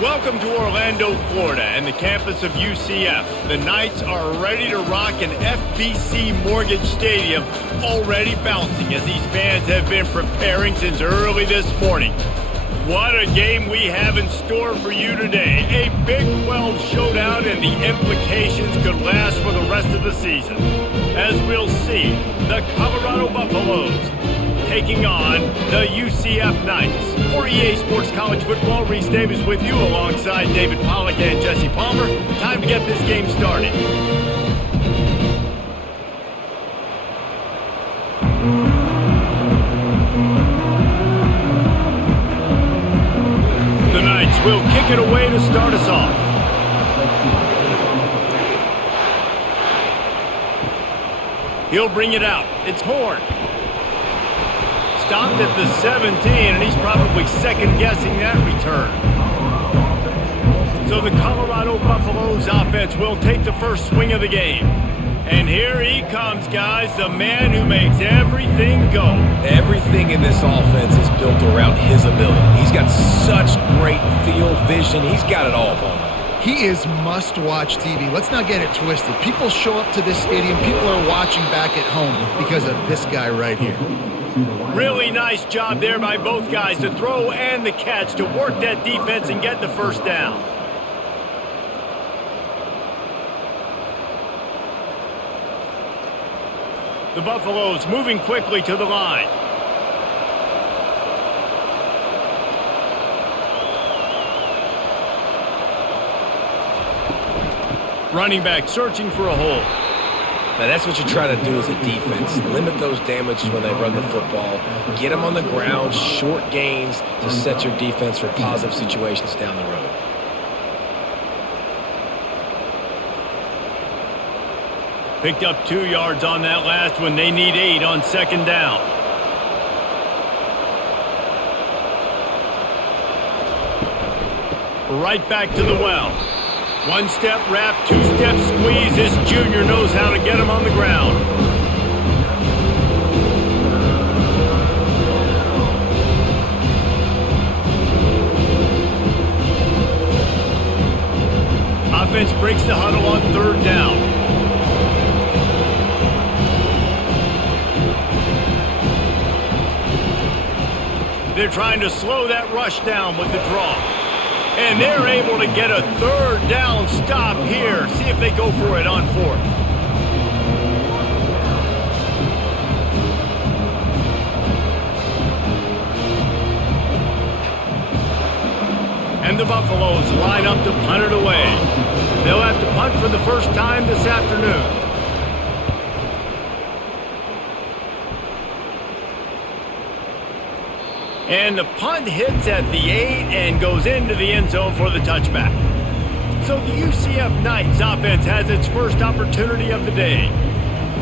Welcome to Orlando, Florida, and the campus of UCF. The Knights are ready to rock an FBC Mortgage Stadium, already bouncing as these fans have been preparing since early this morning. What a game we have in store for you today. A Big 12 showdown, and the implications could last for the rest of the season. As we'll see, the Colorado Buffaloes taking on the UCF Knights. For EA Sports College Football, Reese Davis with you alongside David Pollack and Jesse Palmer. Time to get this game started. The Knights will kick it away to start us off. He'll bring it out. It's Horn. Stopped at the 17, and he's probably second-guessing that return. So the Colorado Buffaloes offense will take the first swing of the game. And here he comes, guys, the man who makes everything go. Everything in this offense is built around his ability. He's got such great field vision. He's got it all going on. He is must-watch TV. Let's not get it twisted. People show up to this stadium. People are watching back at home because of this guy right here. Really nice job there by both guys, the throw and the catch, to work that defense and get the first down. The Buffaloes moving quickly to the line. Running back searching for a hole. Now that's what you try to do as a defense. Limit those damages when they run the football. Get them on the ground, short gains to set your defense for positive situations down the road. Picked up 2 yards on that last one. They need 8 on second down. Right back to the well. One-step wrap, two-step squeeze. This junior knows how to get him on the ground. Offense breaks the huddle on third down. They're trying to slow that rush down with the draw. And they're able to get a third down stop here. See if they go for it on fourth. And the Buffaloes line up to punt it away. They'll have to punt for the first time this afternoon. And the punt hits at the 8 and goes into the end zone for the touchback. So the UCF Knights offense has its first opportunity of the day.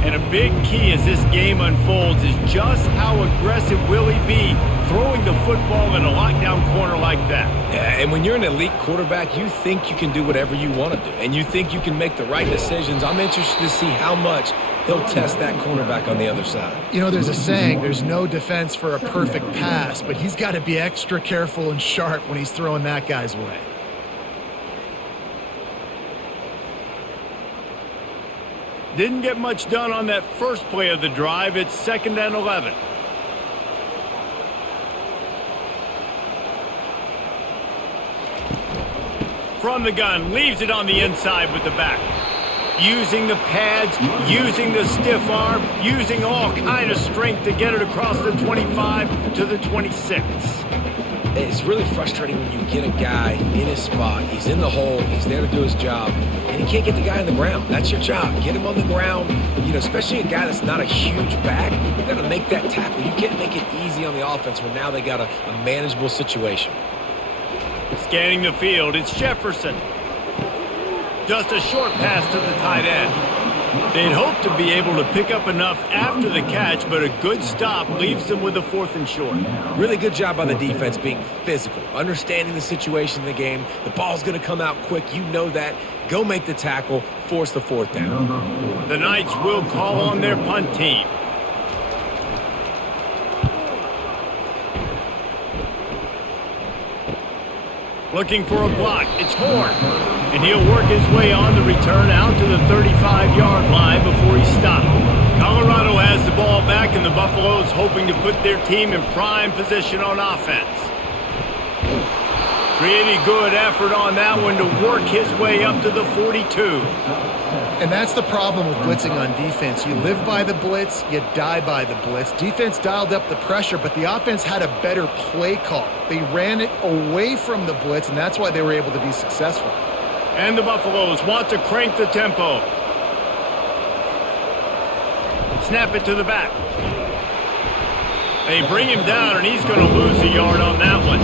And a big key as this game unfolds is just how aggressive will he be throwing the football in a lockdown corner like that. Yeah, and when you're an elite quarterback, you think you can do whatever you want to do. And you think you can make the right decisions. I'm interested to see how much he'll test that cornerback on the other side. You know, there's a saying, there's no defense for a perfect pass, but he's got to be extra careful and sharp when he's throwing that guy's way. Didn't get much done on that first play of the drive. It's 2nd and 11. From the gun, leaves it on the inside with the back. Using the pads, using the stiff arm, using all kind of strength to get it across the 25 to the 26. It's really frustrating when you get a guy in his spot. He's in the hole. He's there to do his job. And he can't get the guy on the ground. That's your job. Get him on the ground. You know, especially a guy that's not a huge back. You got to make that tackle. You can't make it easy on the offense when now they got a manageable situation. Scanning the field, it's Jefferson. Just a short pass to the tight end. They'd hope to be able to pick up enough after the catch, but a good stop leaves them with a 4th and short. Really good job by the defense being physical, understanding the situation in the game. The ball's going to come out quick. You know that. Go make the tackle, force the 4th down. The Knights will call on their punt team. Looking for a block. It's Horn. And he'll work his way on the return out to the 35-yard line before he stopped. Colorado has the ball back, and the Buffaloes hoping to put their team in prime position on offense. Pretty good effort on that one to work his way up to the 42. And that's the problem with blitzing on defense. You live by the blitz, you die by the blitz. Defense dialed up the pressure, but the offense had a better play call. They ran it away from the blitz, and that's why they were able to be successful. And the Buffaloes want to crank the tempo. Snap it to the back. They bring him down, and he's going to lose a yard on that one.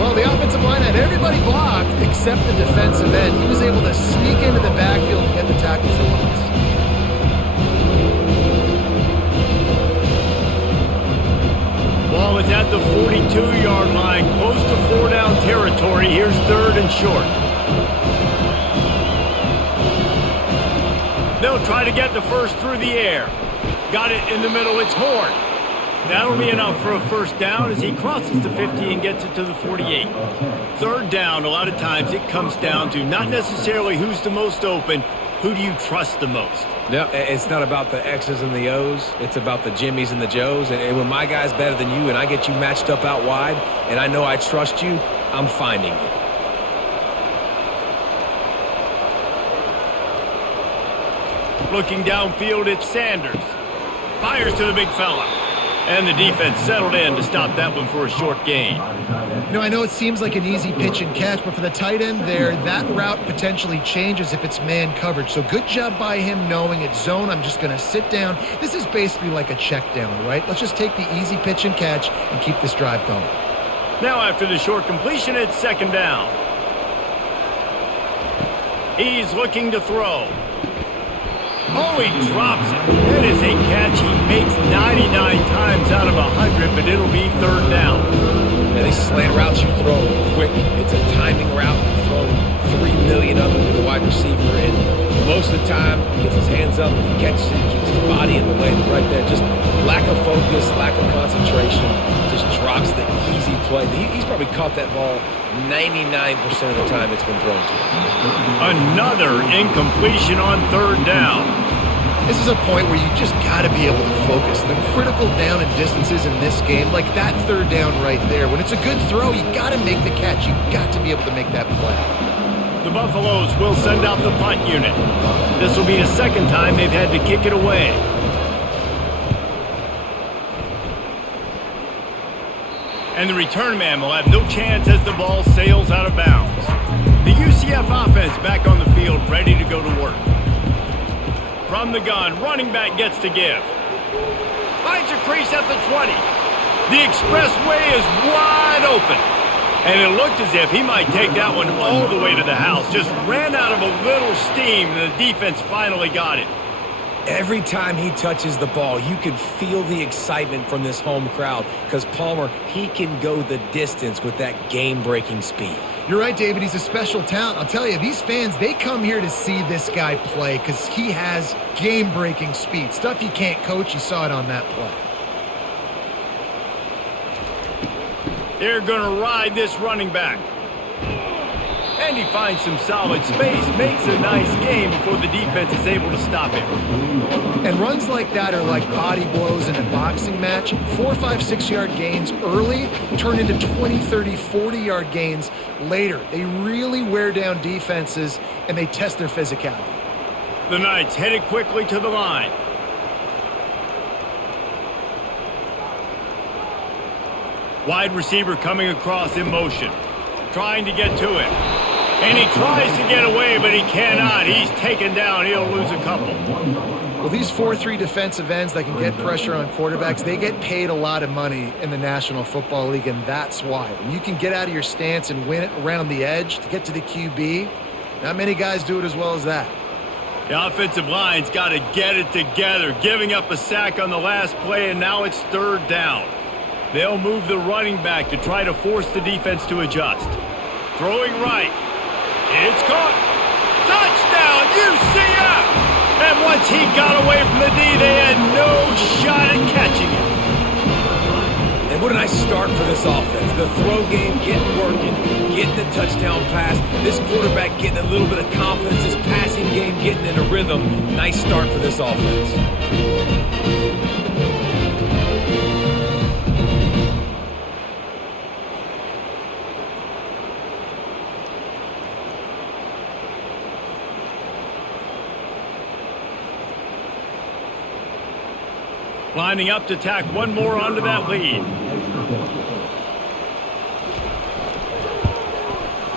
Well, the offensive line had everybody blocked except the defensive end. He was able to sneak into the backfield and get the tackle for once. Ball is at the 42-yard line, close to 4-down territory. Here's 3rd and short. They'll try to get the first through the air. Got it in the middle. It's Horn. That'll be enough for a first down as he crosses the 50 and gets it to the 48. 3rd down, a lot of times it comes down to not necessarily who's the most open, who do you trust the most? No, it's not about the X's and the O's. It's about the Jimmies and the Joes. And when my guy's better than you and I get you matched up out wide and I know I trust you, I'm finding you. Looking downfield, it's Sanders. Fires to the big fella. And the defense settled in to stop that one for a short gain. You know, I know it seems like an easy pitch and catch, but for the tight end there, that route potentially changes if it's man coverage. So good job by him knowing it's zone. I'm just going to sit down. This is basically like a check down, right? Let's just take the easy pitch and catch and keep this drive going. Now after the short completion, it's 2nd down. He's looking to throw. Oh, he drops it. That is a catch he makes 99 times out of 100, but it'll be 3rd down. And these slant routes you throw quick. It's a timing route. You throw 3 million of them to the wide receiver, and most of the time he gets his hands up and he catches it, keeps his body in the way. Right there, just lack of focus, lack of concentration, just drops the easy play. He's probably caught that ball 99% of the time it's been thrown to him. Another incompletion on 3rd down. This is a point where you just got to be able to focus. The critical down and distances in this game, like that 3rd down right there, when it's a good throw, you got to make the catch. You got to be able to make that play. The Buffaloes will send out the punt unit. This will be the 2nd time they've had to kick it away. And the return man will have no chance as the ball sails out of bounds. The UCF offense back on the field, ready to go to work. From the gun, running back gets to give. Finds a crease at the 20. The expressway is wide open. And it looked as if he might take that one all the way to the house. Just ran out of a little steam, and the defense finally got it. Every time he touches the ball, you can feel the excitement from this home crowd because Palmer, he can go the distance with that game-breaking speed. You're right, David. He's a special talent. I'll tell you, these fans, they come here to see this guy play because he has game-breaking speed. Stuff you can't coach. You saw it on that play. They're going to ride this running back. And he finds some solid space, makes a nice game before the defense is able to stop him. And runs like that are like body blows in a boxing match. 4, 5, 6-yard gains early turn into 20, 30, 40-yard gains later. They really wear down defenses, and they test their physicality. The Knights headed quickly to the line. Wide receiver coming across in motion, trying to get to it. And he tries to get away, but he cannot. He's taken down. He'll lose a couple. Well, these 4-3 defensive ends that can get pressure on quarterbacks, they get paid a lot of money in the National Football League, and that's why. When you can get out of your stance and win it around the edge to get to the QB, not many guys do it as well as that. The offensive line's got to get it together, giving up a sack on the last play, and now it's 3rd down. They'll move the running back to try to force the defense to adjust. Throwing right. It's caught. Touchdown, UCF! And once he got away from the D, they had no shot at catching him. And what a nice start for this offense. The throw game getting working, getting the touchdown pass. This quarterback getting a little bit of confidence. This passing game getting in a rhythm. Nice start for this offense. Lining up to tack one more onto that lead.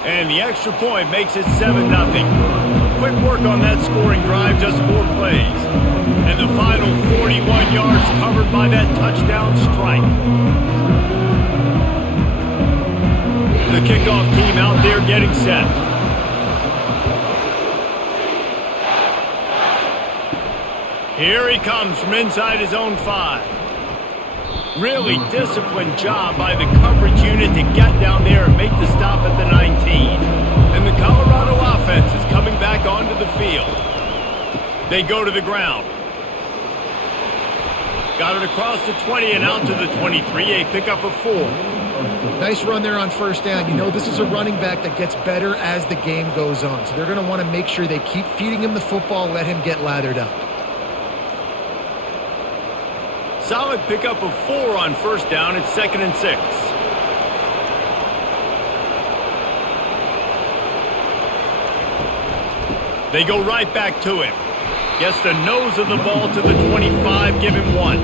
And the extra point makes it 7-0. Quick work on that scoring drive, just 4 plays. And the final 41 yards covered by that touchdown strike. The kickoff team out there getting set. Here he comes from inside his own 5. Really disciplined job by the coverage unit to get down there and make the stop at the 19. And the Colorado offense is coming back onto the field. They go to the ground. Got it across the 20 and out to the 23, a pickup of 4. Nice run there on first down. You know, this is a running back that gets better as the game goes on. So they're going to want to make sure they keep feeding him the football, let him get lathered up. Solid pickup of 4 on first down. It's 2nd and 6. They go right back to him. Gets the nose of the ball to the 25. Give him 1.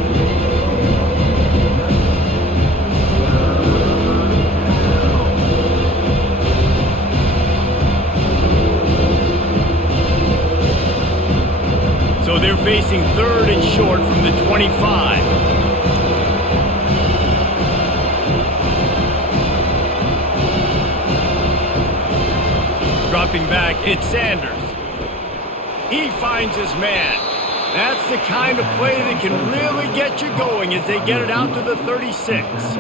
So they're facing 3rd and short from the 25. Dropping back, it's Sanders. He finds his man. That's the kind of play that can really get you going as they get it out to the 36.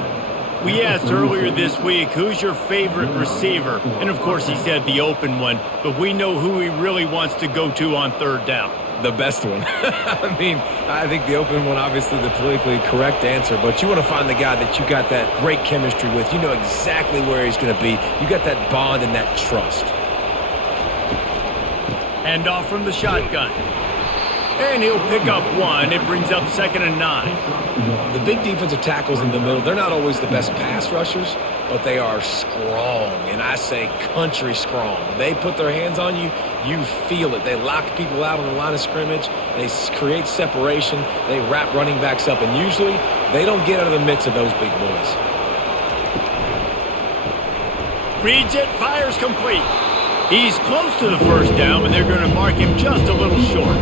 We asked earlier this week, who's your favorite receiver? And of course he said the open one, but we know who he really wants to go to on 3rd down. The best one. I mean, I think the open one, obviously the politically correct answer, but you want to find the guy that you got that great chemistry with. You know exactly where he's going to be. You got that bond and that trust. Hand off from the shotgun. And he'll pick up 1. It brings up 2nd and 9. The big defensive tackles in the middle, they're not always the best pass rushers, but they are strong, and I say country strong. When they put their hands on you, you feel it. They lock people out on the line of scrimmage. They create separation. They wrap running backs up, and usually they don't get out of the midst of those big boys. Reads it, fires complete. He's close to the first down, but they're going to mark him just a little short.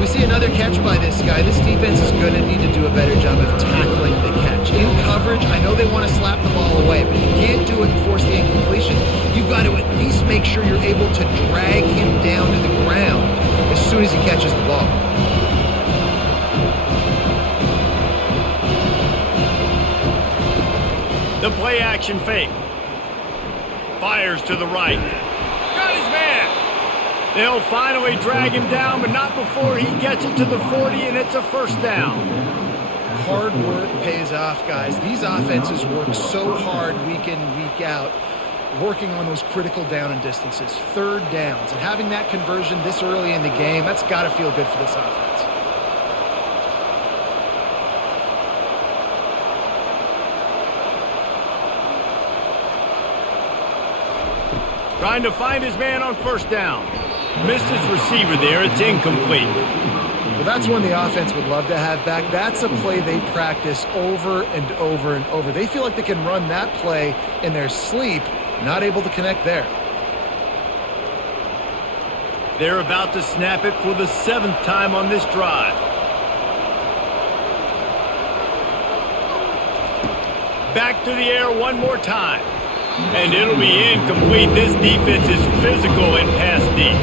We see another catch by this guy. This defense is going to need to do a better job of tackling the catch. In coverage, I know they want to slap the ball away, but you can't do it and force the incompletion. You've got to at least make sure you're able to drag him down to the ground as soon as he catches the ball. The play action fake. Fires to the right. Got his man. They'll finally drag him down, but not before he gets it to the 40, and it's a first down. Hard work pays off, guys. These offenses work so hard week in, week out, working on those critical down and distances, 3rd downs. And having that conversion this early in the game, that's got to feel good for this offense. Trying to find his man on first down. Missed his receiver there. It's incomplete. Well, that's one the offense would love to have back. That's a play they practice over and over and over. They feel like they can run that play in their sleep, not able to connect there. They're about to snap it for the 7th time on this drive. Back to the air one more time. And it'll be incomplete. This defense is physical and pass deep.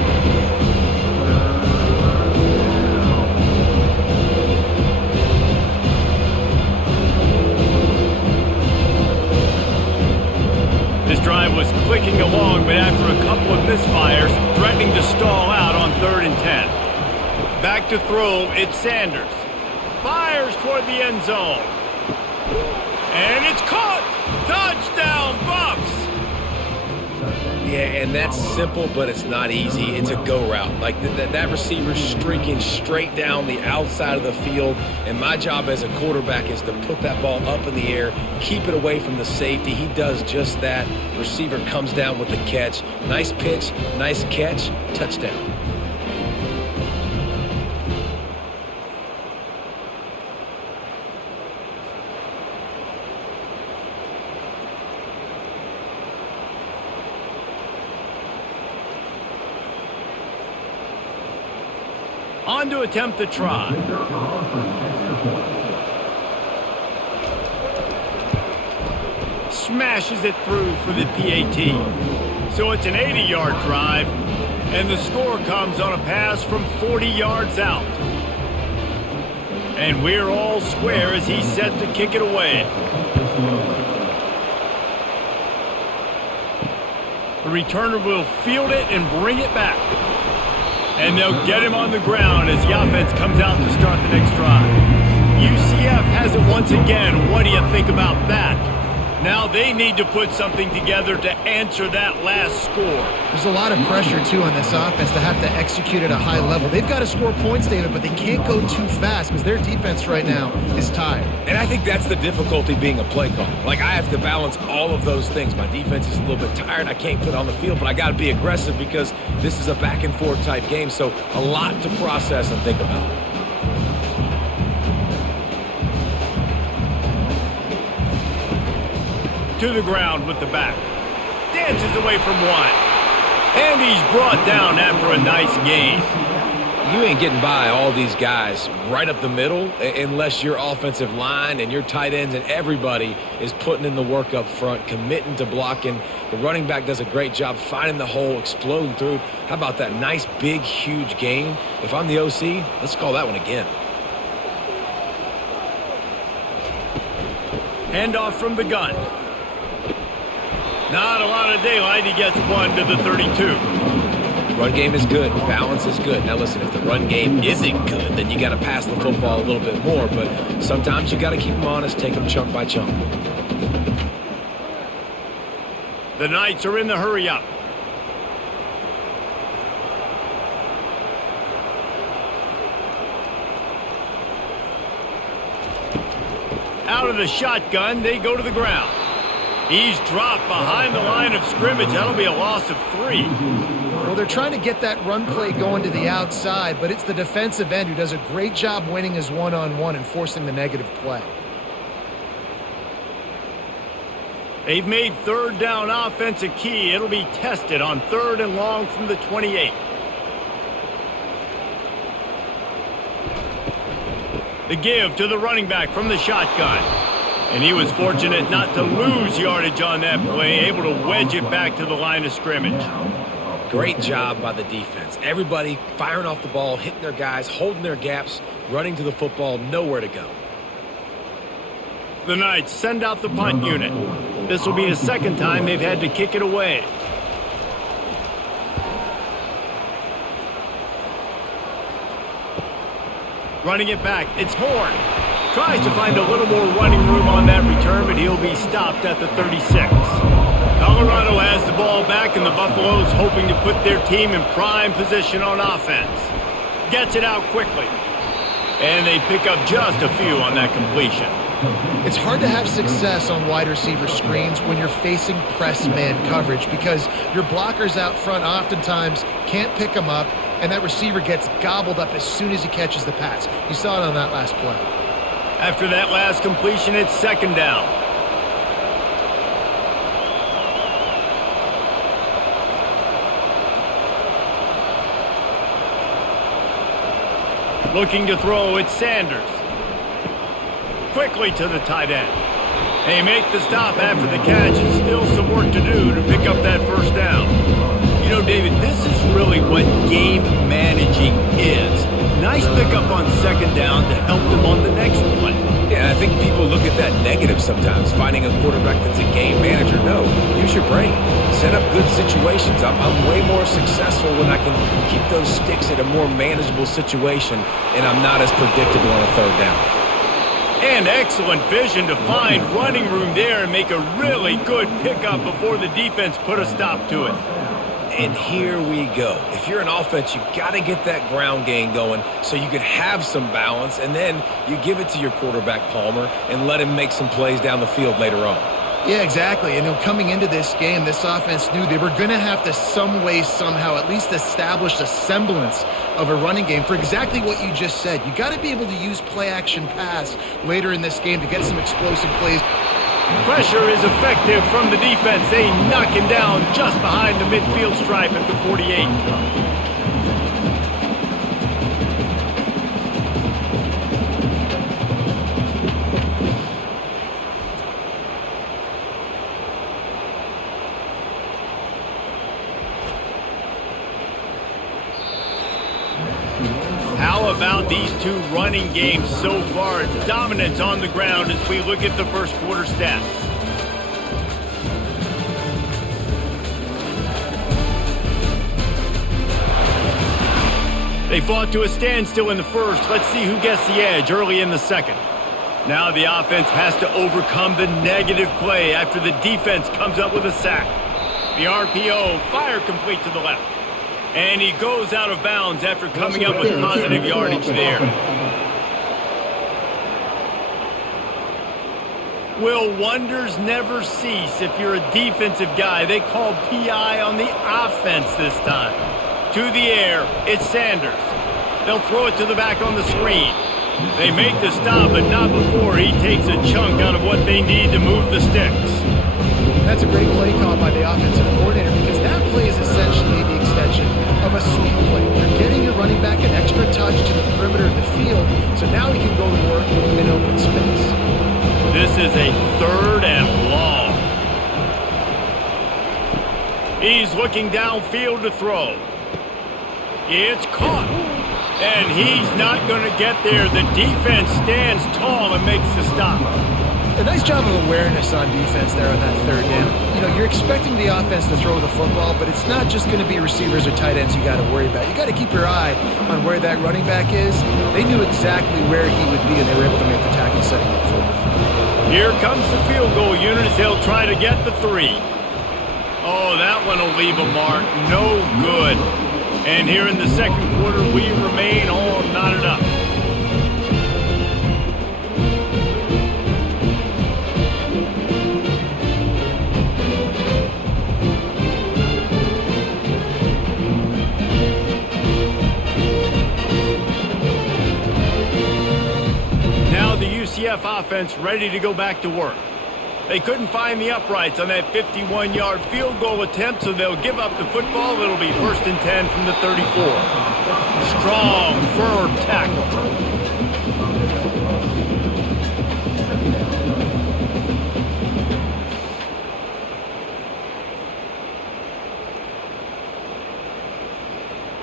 This drive was clicking along, but after a couple of misfires, threatening to stall out on 3rd and 10. Back to throw, it's Sanders. Fires toward the end zone. And it's caught! Touchdown, Buffs! Yeah, and that's simple, but it's not easy. It's a go route. Like that receiver's streaking straight down the outside of the field, and my job as a quarterback is to put that ball up in the air, keep it away from the safety. He does just that. Receiver comes down with the catch. Nice pitch, nice catch, touchdown. On to attempt the try. Smashes it through for the PAT. So it's an 80-yard drive, and the score comes on a pass from 40 yards out. And we're all square as he's set to kick it away. The returner will field it and bring it back. And they'll get him on the ground as the offense comes out to start the next drive. UCF has it once again. What do you think about that? Now they need to put something together to answer that last score. There's a lot of pressure, too, on this offense to have to execute at a high level. They've got to score points, David, but they can't go too fast because their defense right now is tired. And I think that's the difficulty being a play caller. Like, I have to balance all of those things. My defense is a little bit tired. I can't put it on the field, but I got to be aggressive because this is a back-and-forth type game, so a lot to process and think about. To the ground with the back. Dances away from one. And he's brought down after a nice gain. You ain't getting by all these guys right up the middle unless your offensive line and your tight ends and everybody is putting in the work up front, committing to blocking. The running back does a great job finding the hole, exploding through. How about that nice, big, huge gain? If I'm the OC, let's call that one again. Handoff from the gun. Not a lot of daylight. He gets one to the 32. Run game is good. Balance is good. Now listen, if the run game isn't good, then you got to pass the football a little bit more. But sometimes you got to keep them honest, take them chunk by chunk. The Knights are in the hurry up. Out of the shotgun, they go to the ground. He's dropped behind the line of scrimmage. That'll be a loss of 3. Well, they're trying to get that run play going to the outside, but it's the defensive end who does a great job winning his one-on-one and forcing the negative play. They've made third down offense a key. It'll be tested on 3rd and long from the 28. The give to the running back from the shotgun. And he was fortunate not to lose yardage on that play, able to wedge it back to the line of scrimmage. Great job by the defense. Everybody firing off the ball, hitting their guys, holding their gaps, running to the football, nowhere to go. The Knights send out the punt unit. This will be the second time they've had to kick it away. Running it back, it's Horn. Tries to find a little more running room on that return, but he'll be stopped at the 36. Colorado has the ball back, and the Buffaloes hoping to put their team in prime position on offense. Gets it out quickly. And they pick up just a few on that completion. It's hard to have success on wide receiver screens when you're facing press man coverage because your blockers out front oftentimes can't pick them up, and that receiver gets gobbled up as soon as he catches the pass. You saw it on that last play. After that last completion, it's 2nd down. Looking to throw, it's Sanders. Quickly to the tight end. They make the stop after the catch, and still some work to do to pick up that 1st down. You know, David, this is really what game managing is. Nice pickup on 2nd down to help them on the next play. Yeah, I think people look at that negative sometimes, finding a quarterback that's a game manager. No, use your brain. Set up good situations. I'm way more successful when I can keep those sticks in a more manageable situation, and I'm not as predictable on a 3rd down. And excellent vision to find running room there and make a really good pickup before the defense put a stop to it. And here we go. If you're an offense, you got to get that ground game going so you can have some balance, and then you give it to your quarterback, Palmer, and let him make some plays down the field later on. Yeah, exactly. And coming into this game, this offense knew they were going to have to some way, somehow, at least establish a semblance of a running game for exactly what you just said. You got to be able to use play-action pass later in this game to get some explosive plays. Pressure is effective from the defense. They knock him down just behind the midfield stripe at the 48. How about these two running games so far? Dominance on the ground as we look at the first quarter stats. They fought to a standstill in the first. Let's see who gets the edge early in the second. Now the offense has to overcome the negative play after the defense comes up with a sack. The RPO, fire complete to the left. And he goes out of bounds after coming up with positive yardage there. Will wonders never cease if you're a defensive guy? They called PI on the offense this time. To the air, it's Sanders. They'll throw it to the back on the screen. They make the stop, but not before he takes a chunk out of what they need to move the sticks. That's a great play call by the offensive coordinator because that play is essentially the extension of a sweep play. You're getting your running back an extra touch to the perimeter of the field, so now he can go to work in open space. This is a 3rd and long. He's looking downfield to throw. It's caught. And he's not going to get there. The defense stands tall and makes the stop. A nice job of awareness on defense there on that 3rd down. You know, you're expecting the offense to throw the football, but it's not just going to be receivers or tight ends you got to worry about. You got to keep your eye on where that running back is. They knew exactly where he would be, and they were able to make the tackle setting up for him. Here comes the field goal unit as they'll try to get the 3. Oh, that one will leave a mark. No good. And here in the second quarter, we remain all knotted up. Now the UCF offense ready to go back to work. They couldn't find the uprights on that 51-yard field goal attempt, so they'll give up the football. It'll be 1st and 10 from the 34. Strong, firm tackle.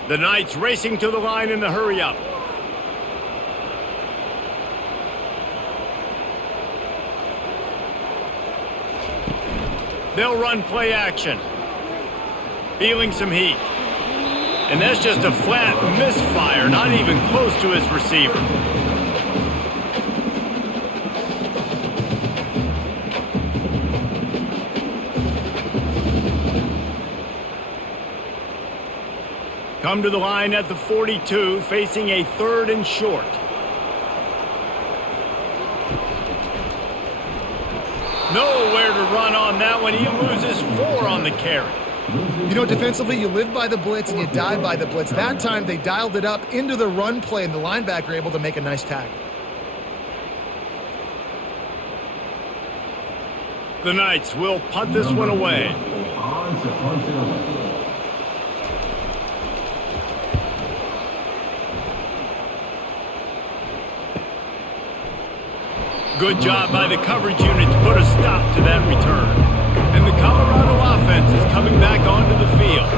The Knights racing to the line in the hurry-up. They'll run play action. Feeling some heat. And that's just a flat misfire, not even close to his receiver. Come to the line at the 42, facing a 3rd and short. Nowhere to run on that one. He loses 4 on the carry. You know, defensively, you live by the blitz and you die by the blitz. That time, they dialed it up into the run play, and the linebacker able to make a nice tackle. The Knights will punt this one away. Good job by the coverage unit to put a stop to that return. And the Colorado offense is coming back onto the field.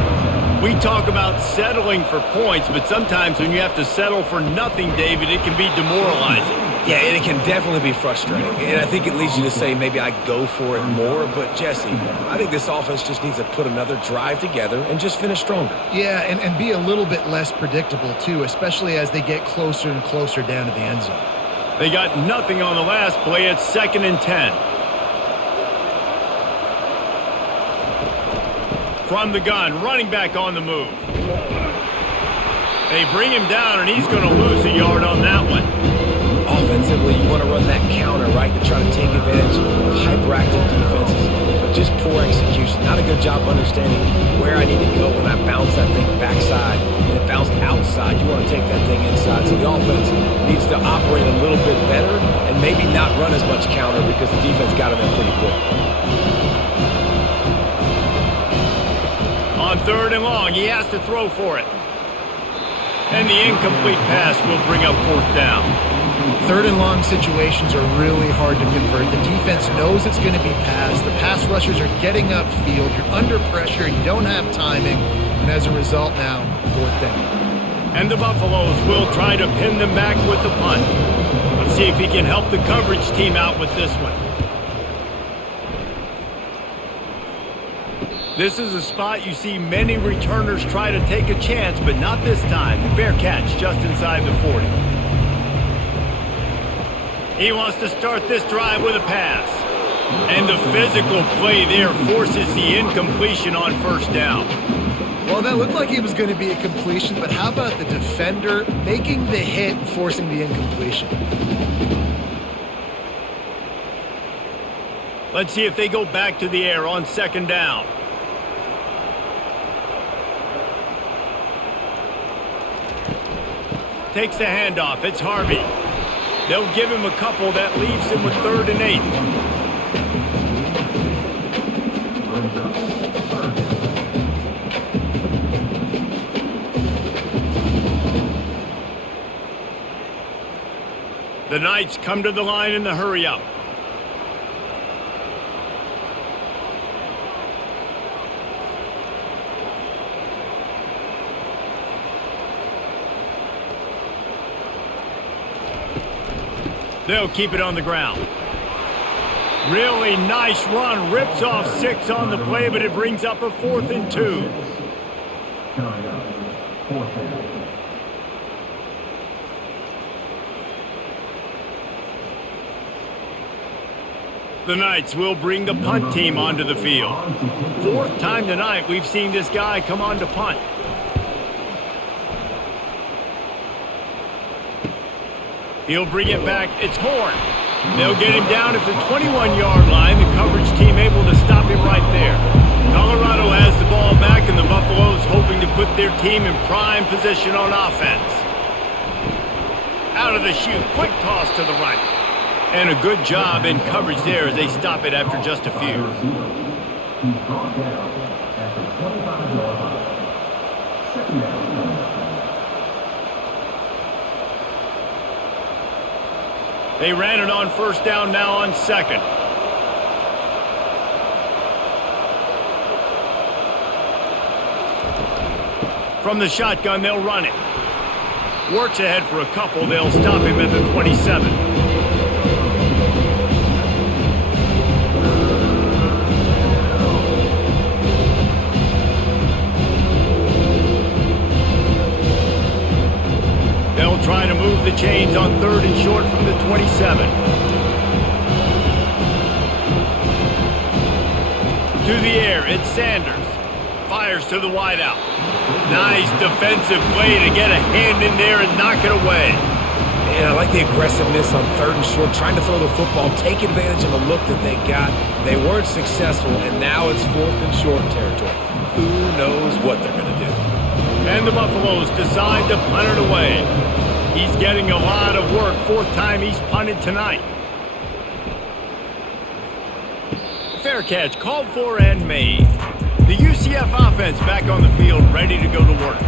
We talk about settling for points, but sometimes when you have to settle for nothing, David, it can be demoralizing. Yeah, and it can definitely be frustrating. And I think it leads you to say maybe I go for it more. But, Jesse, I think this offense just needs to put another drive together and just finish stronger. Yeah, and be a little bit less predictable, too, especially as they get closer and closer down to the end zone. They got nothing on the last play. It's 2nd and 10. From the gun, running back on the move. They bring him down, and he's going to lose a yard on that one. Offensively, you want to run that counter, right, to try to take advantage of hyperactive defenses. But just poor execution. Not a good job understanding where I need to go when I bounce that thing backside. And it bounced outside. You want to take that thing inside. So the offense needs to operate a little bit better and maybe not run as much counter because the defense got him there pretty quick. On 3rd and long, he has to throw for it. And the incomplete pass will bring up 4th down. 3rd and long situations are really hard to convert. The defense knows it's going to be passed. The pass rushers are getting upfield. You're under pressure. You don't have timing. And as a result now, 4th down. And the Buffaloes will try to pin them back with the punt. Let's see if he can help the coverage team out with this one. This is a spot you see many returners try to take a chance, but not this time. The fair catch just inside the 40. He wants to start this drive with a pass. And the physical play there forces the incompletion on 1st down. Well, that looked like it was going to be a completion, but how about the defender making the hit and forcing the incompletion? Let's see if they go back to the air on 2nd down. Takes the handoff. It's Harvey. They'll give him a couple. That leaves him with 3rd and 8. The Knights come to the line in the hurry-up. They'll keep it on the ground. Really nice run. Rips off 6 on the play, but it brings up a 4th and 2. The Knights will bring the punt team onto the field. 4th time tonight we've seen this guy come on to punt. He'll bring it back. It's Horn. They'll get him down at the 21-yard line. The coverage team able to stop him right there. Colorado has the ball back, and the Buffaloes hoping to put their team in prime position on offense. Out of the chute, quick toss to the right. And a good job in coverage there as they stop it after just a few. They ran it on 1st down, now on 2nd. From the shotgun, they'll run it. Works ahead for a couple. They'll stop him at the 27. They'll try to move the chains on 3rd and short from the 27. To the air, it's Sanders. Fires to the wideout. Nice defensive play to get a hand in there and knock it away. Man, I like the aggressiveness on 3rd and short, trying to throw the football, take advantage of a look that they got. They weren't successful, and now it's 4th and short territory. Who knows what they're going to do? And the Buffaloes decide to punt it away. He's getting a lot of work. 4th time he's punted tonight. Fair catch called for and made. The UCF offense back on the field, ready to go to work.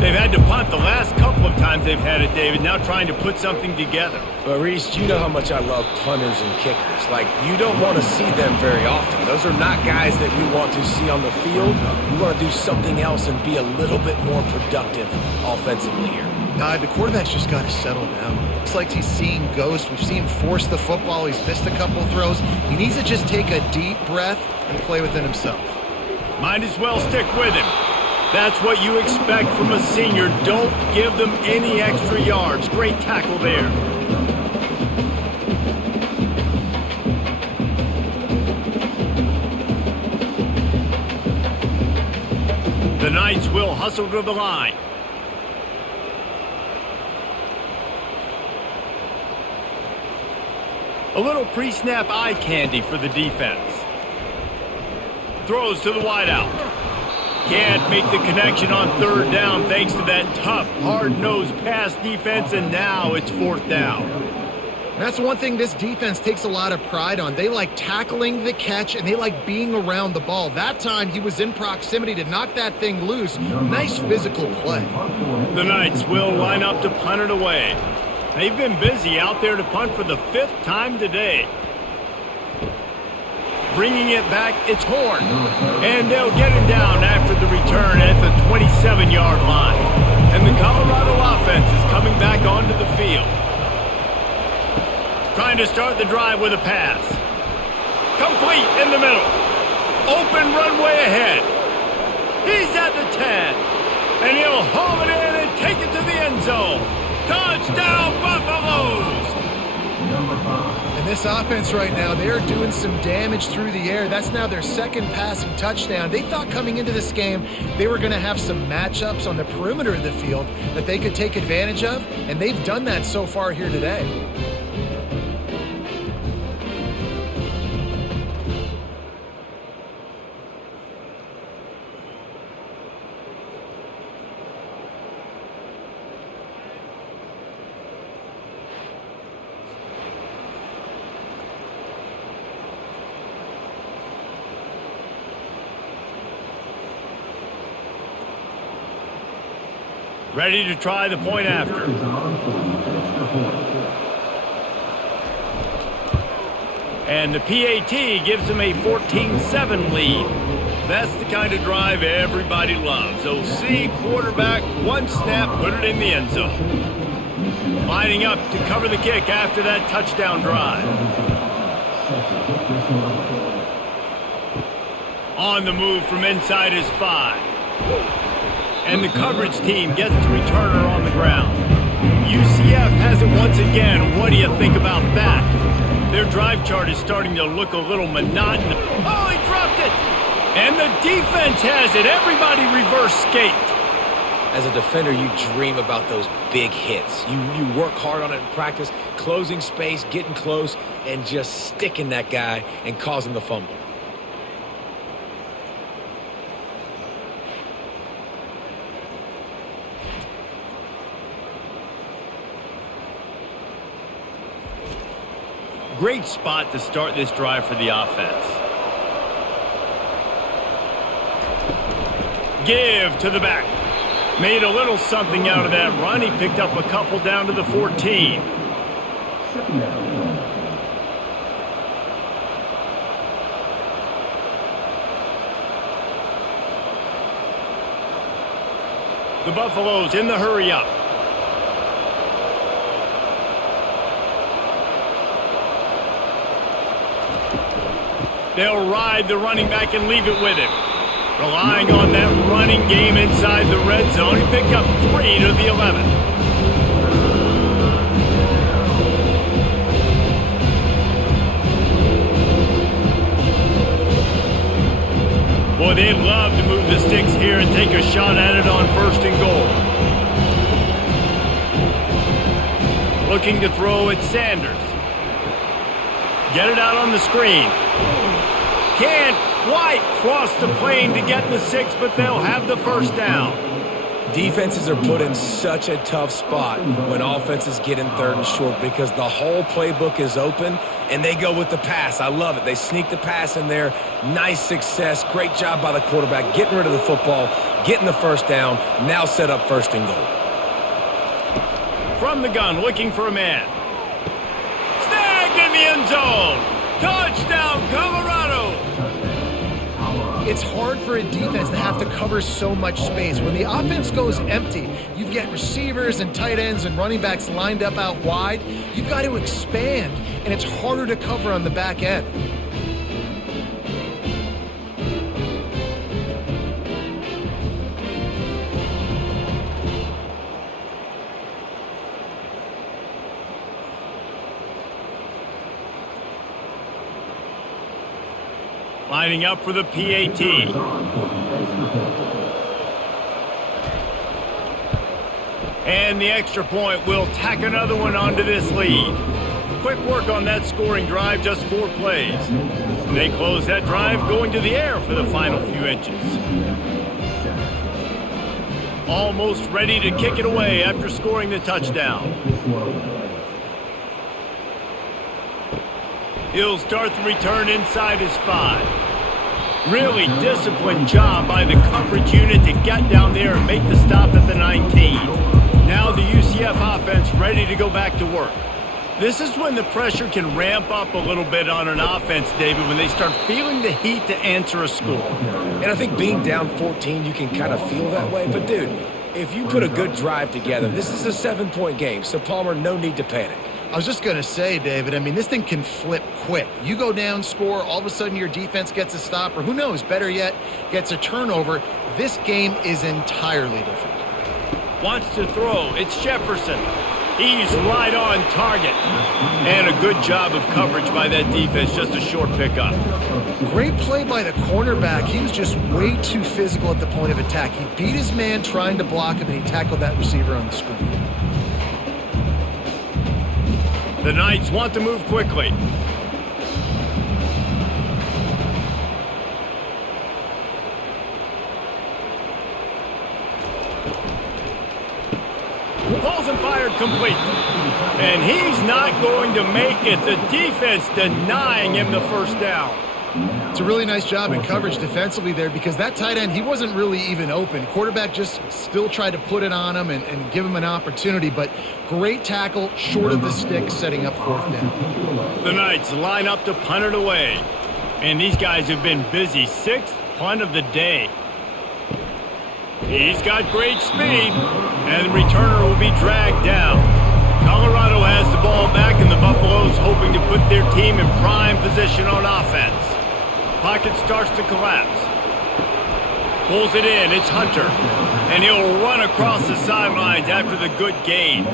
They've had to punt the last couple of times they've had it, David, now trying to put something together. But Reese, you know how much I love punters and kickers. Like, you don't want to see them very often. Those are not guys that we want to see on the field. We want to do something else and be a little bit more productive offensively here. The quarterback's just got to settle down. Looks like he's seeing ghosts. We've seen him force the football. He's missed a couple throws. He needs to just take a deep breath and play within himself. Might as well stick with him. That's what you expect from a senior. Don't give them any extra yards. Great tackle there. Knights will hustle to the line. A little pre-snap eye candy for the defense. Throws to the wideout. Can't make the connection on third down thanks to that tough, hard-nosed pass defense, and now it's fourth down. That's one thing this defense takes a lot of pride on. They like tackling the catch, and they like being around the ball. That time, he was in proximity to knock that thing loose. Nice physical play. The Knights will line up to punt it away. They've been busy out there to punt for the 5th time today. Bringing it back, it's Horn. And they'll get him down after the return at the 27-yard line. And the Colorado offense is coming back onto the field. Trying to start the drive with a pass. Complete in the middle. Open runway ahead. He's at the 10. And he'll haul it in and take it to the end zone. Touchdown, Buffaloes! And this offense right now, they're doing some damage through the air. That's now their 2nd passing touchdown. They thought coming into this game they were going to have some matchups on the perimeter of the field that they could take advantage of, and they've done that so far here today. Ready to try the point after. And the PAT gives them a 14-7 lead. That's the kind of drive everybody loves. OC, quarterback, one snap, put it in the end zone. Lining up to cover the kick after that touchdown drive. On the move from inside his 5. And the coverage team gets the returner on the ground. UCF has it once again. What do you think about that? Their drive chart is starting to look a little monotonous. Oh, he dropped it! And the defense has it. Everybody reverse skate. As a defender, you dream about those big hits. You work hard on it in practice, closing space, getting close, and just sticking that guy and causing the fumble. Great spot to start this drive for the offense. Give to the back. Made a little something out of that run. He picked up a couple down to the 14. The Buffaloes in the hurry up. They'll ride the running back and leave it with him. Relying on that running game inside the red zone. He picked up 3 to the 11. Boy, they'd love to move the sticks here and take a shot at it on 1st and goal. Looking to throw at Sanders. Get it out on the screen. Can't quite cross the plane to get the 6, but they'll have the 1st down. Defenses are put in such a tough spot when offenses get in 3rd and short because the whole playbook is open and they go with the pass. I love it. They sneak the pass in there. Nice success. Great job by the quarterback getting rid of the football, getting the 1st down, now set up 1st and goal. From the gun, looking for a man. Snagged in the end zone. Touchdown, Colorado. It's hard for a defense to have to cover so much space. When the offense goes empty, you get receivers and tight ends and running backs lined up out wide. You've got to expand, and it's harder to cover on the back end. Lining up for the PAT. And the extra point will tack another one onto this lead. Quick work on that scoring drive, just 4 plays. They close that drive going to the air for the final few inches. Almost ready to kick it away after scoring the touchdown. He'll start the return inside his 5. Really disciplined job by the coverage unit to get down there and make the stop at the 19. Now the UCF offense ready to go back to work. This is when the pressure can ramp up a little bit on an offense, David, when they start feeling the heat to answer a score. And I think being down 14, you can kind of feel that way. But, dude, if you put a good drive together, this is a 7-point game. So, Palmer, no need to panic. I was just going to say, David, I mean, this thing can flip quick. You go down, score, all of a sudden your defense gets a stop, or who knows, better yet, gets a turnover. This game is entirely different. Wants to throw. It's Jefferson. He's right on target. And a good job of coverage by that defense, just a short pickup. Great play by the cornerback. He was just way too physical at the point of attack. He beat his man trying to block him, and he tackled that receiver on the screen. The Knights want to move quickly. Pulls and fired complete. And he's not going to make it. The defense denying him the first down. It's a really nice job in coverage defensively there because that tight end, he wasn't really even open. Quarterback just still tried to put it on him and give him an opportunity, but great tackle, short of the stick, setting up 4th down. The Knights line up to punt it away. And these guys have been busy. 6th punt of the day. He's got great speed, and the returner will be dragged down. Colorado has the ball back, and the Buffaloes hoping to put their team in prime position on offense. Pocket starts to collapse. Pulls it in, it's Hunter. And he'll run across the sidelines after the good gain.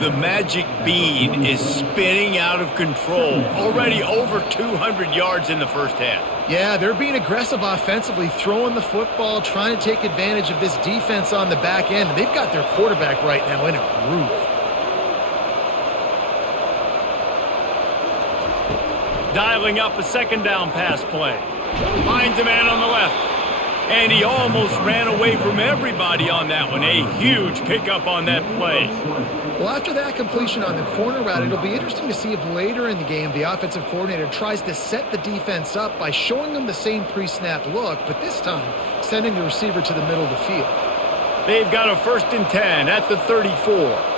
The magic bean is spinning out of control. Already over 200 yards in the first half. Yeah, they're being aggressive offensively, throwing the football, trying to take advantage of this defense on the back end. They've got their quarterback right now in a groove. Dialing up a 2nd down pass play. Finds a man on the left. And he almost ran away from everybody on that one. A huge pickup on that play. Well, after that completion on the corner route, it'll be interesting to see if later in the game the offensive coordinator tries to set the defense up by showing them the same pre-snap look, but this time sending the receiver to the middle of the field. They've got a 1st and 10 at the 34.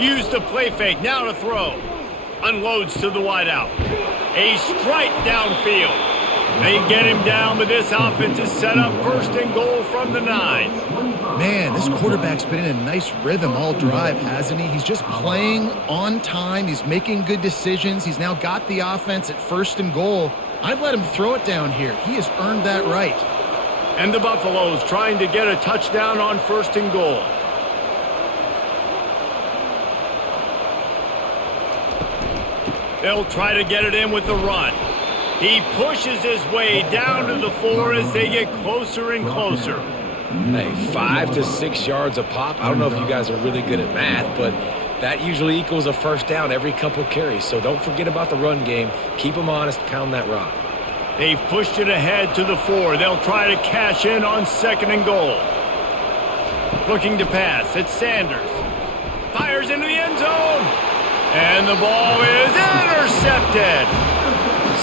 Use the play fake, now to throw. Unloads to the wideout. A strike downfield. They get him down, but this offense is set up 1st and goal from the 9. Man, this quarterback's been in a nice rhythm all drive, hasn't he? He's just playing on time. He's making good decisions. He's now got the offense at 1st and goal. I'd let him throw it down here. He has earned that right. And the Buffaloes trying to get a touchdown on 1st and goal. They'll try to get it in with the run. He pushes his way down to the 4 as they get closer and closer. Hey, 5 to 6 yards a pop. I don't know if you guys are really good at math, but that usually equals a 1st down every couple carries. So don't forget about the run game. Keep them honest. Pound that rock. They've pushed it ahead to the 4. They'll try to cash in on 2nd and goal. Looking to pass. It's Sanders. Fires into the end zone. And the ball is intercepted.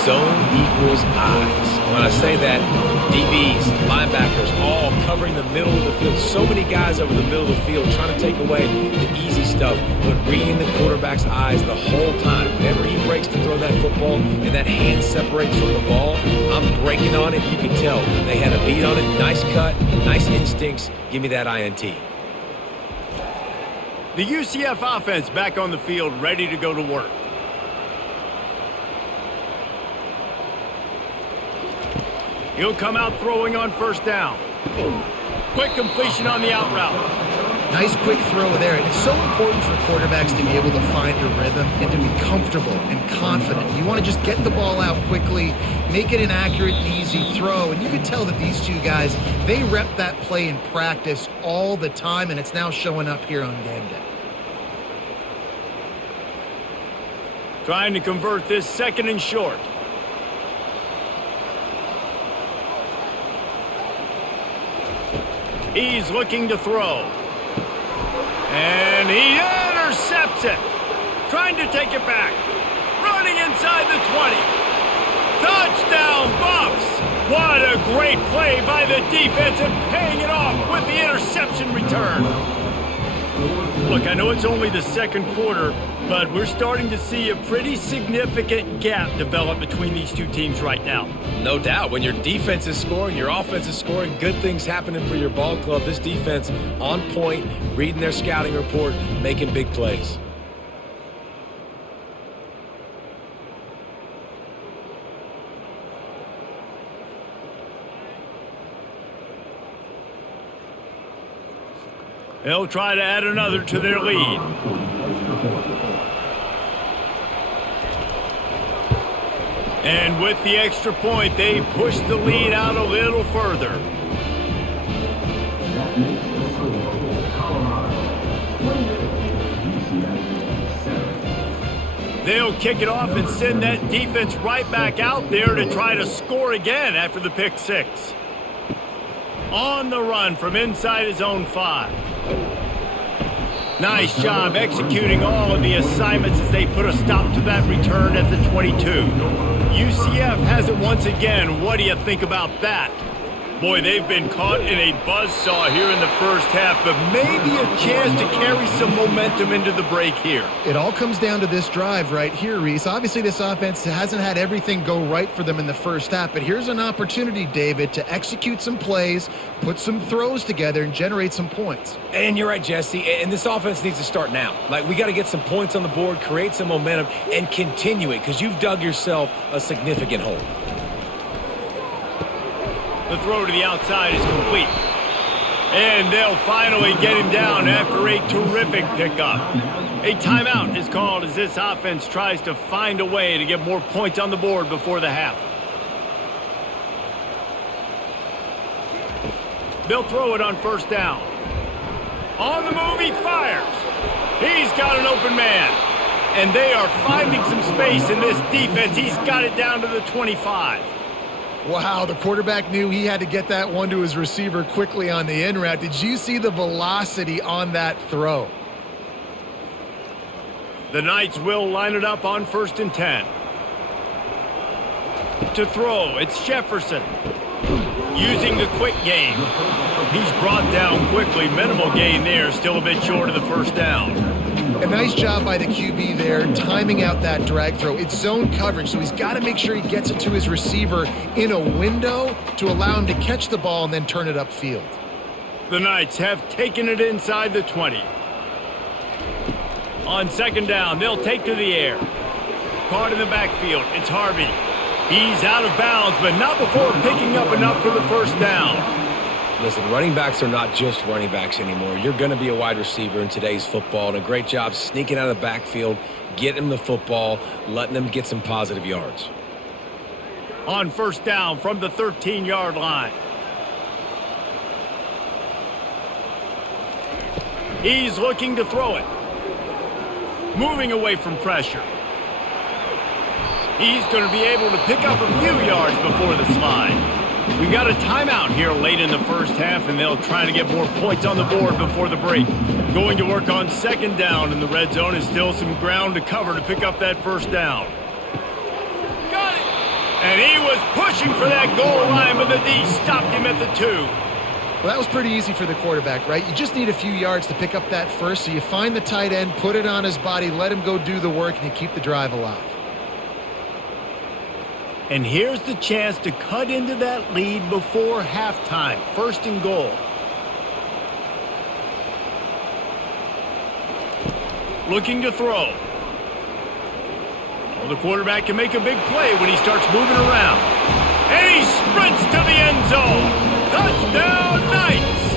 Zone equals eyes. When I say that, DBs, linebackers, all covering the middle of the field. So many guys over the middle of the field trying to take away the easy stuff, but reading the quarterback's eyes the whole time. Whenever he breaks to throw that football and that hand separates from the ball, I'm breaking on it. You can tell. They had a beat on it. Nice cut, nice instincts. Give me that INT. The UCF offense back on the field, ready to go to work. He'll come out throwing on 1st down. Quick completion on the out route. Nice quick throw there. And it's so important for quarterbacks to be able to find a rhythm and to be comfortable and confident. You want to just get the ball out quickly, make it an accurate and easy throw. And you can tell that these two guys, they rep that play in practice all the time, and it's now showing up here on game day. Trying to convert this 2nd and short. He's looking to throw. And he intercepts it. Trying to take it back. Running inside the 20. Touchdown, Buffs! What a great play by the defense and paying it off with the interception return. Look, I know it's only the 2nd quarter, but we're starting to see a pretty significant gap develop between these two teams right now. No doubt. When your defense is scoring, your offense is scoring, good things happening for your ball club. This defense on point, reading their scouting report, making big plays. They'll try to add another to their lead. And with the extra point, they push the lead out a little further. They'll kick it off and send that defense right back out there to try to score again after the pick 6. On the run from inside his own 5. Nice job executing all of the assignments as they put a stop to that return at the 22. UCF has it once again. What do you think about that? Boy, they've been caught in a buzzsaw here in the first half, but maybe a chance to carry some momentum into the break here. It all comes down to this drive right here, Reese. Obviously, this offense hasn't had everything go right for them in the first half, but here's an opportunity, David, to execute some plays, put some throws together, and generate some points. And you're right, Jesse, and this offense needs to start now. Like, we got to get some points on the board, create some momentum, and continue it, because you've dug yourself a significant hole. The throw to the outside is complete. And they'll finally get him down after a terrific pickup. A timeout is called as this offense tries to find a way to get more points on the board before the half. They'll throw it on 1st down. On the move, he fires. He's got an open man. And they are finding some space in this defense. He's got it down to the 25. Wow, the quarterback knew he had to get that one to his receiver quickly on the in route. Did you see the velocity on that throw? The Knights will line it up on 1st and 10. To throw, it's Jefferson. Using the quick game. He's brought down quickly. Minimal gain there, still a bit short of the 1st down. A nice job by the QB there, timing out that drag throw. It's zone coverage, so he's got to make sure he gets it to his receiver in a window to allow him to catch the ball and then turn it upfield. The Knights have taken it inside the 20. On 2nd down, they'll take to the air. Caught in the backfield, it's Harvey. He's out of bounds, but not before picking up enough for the 1st down. Listen, running backs are not just running backs anymore. You're going to be a wide receiver in today's football, and a great job sneaking out of the backfield, getting him the football, letting them get some positive yards. On 1st down from the 13-yard line. He's looking to throw it. Moving away from pressure. He's going to be able to pick up a few yards before the slide. We got a timeout here late in the first half, and they'll try to get more points on the board before the break. Going to work on 2nd down in the red zone is still some ground to cover to pick up that 1st down. Got it! And he was pushing for that goal line, but the D stopped him at the 2. Well, that was pretty easy for the quarterback, right? You just need a few yards to pick up that first, so you find the tight end, put it on his body, let him go do the work, and you keep the drive alive. And here's the chance to cut into that lead before halftime. 1st and goal. Looking to throw. Well, the quarterback can make a big play when he starts moving around. And he sprints to the end zone. Touchdown, Knights!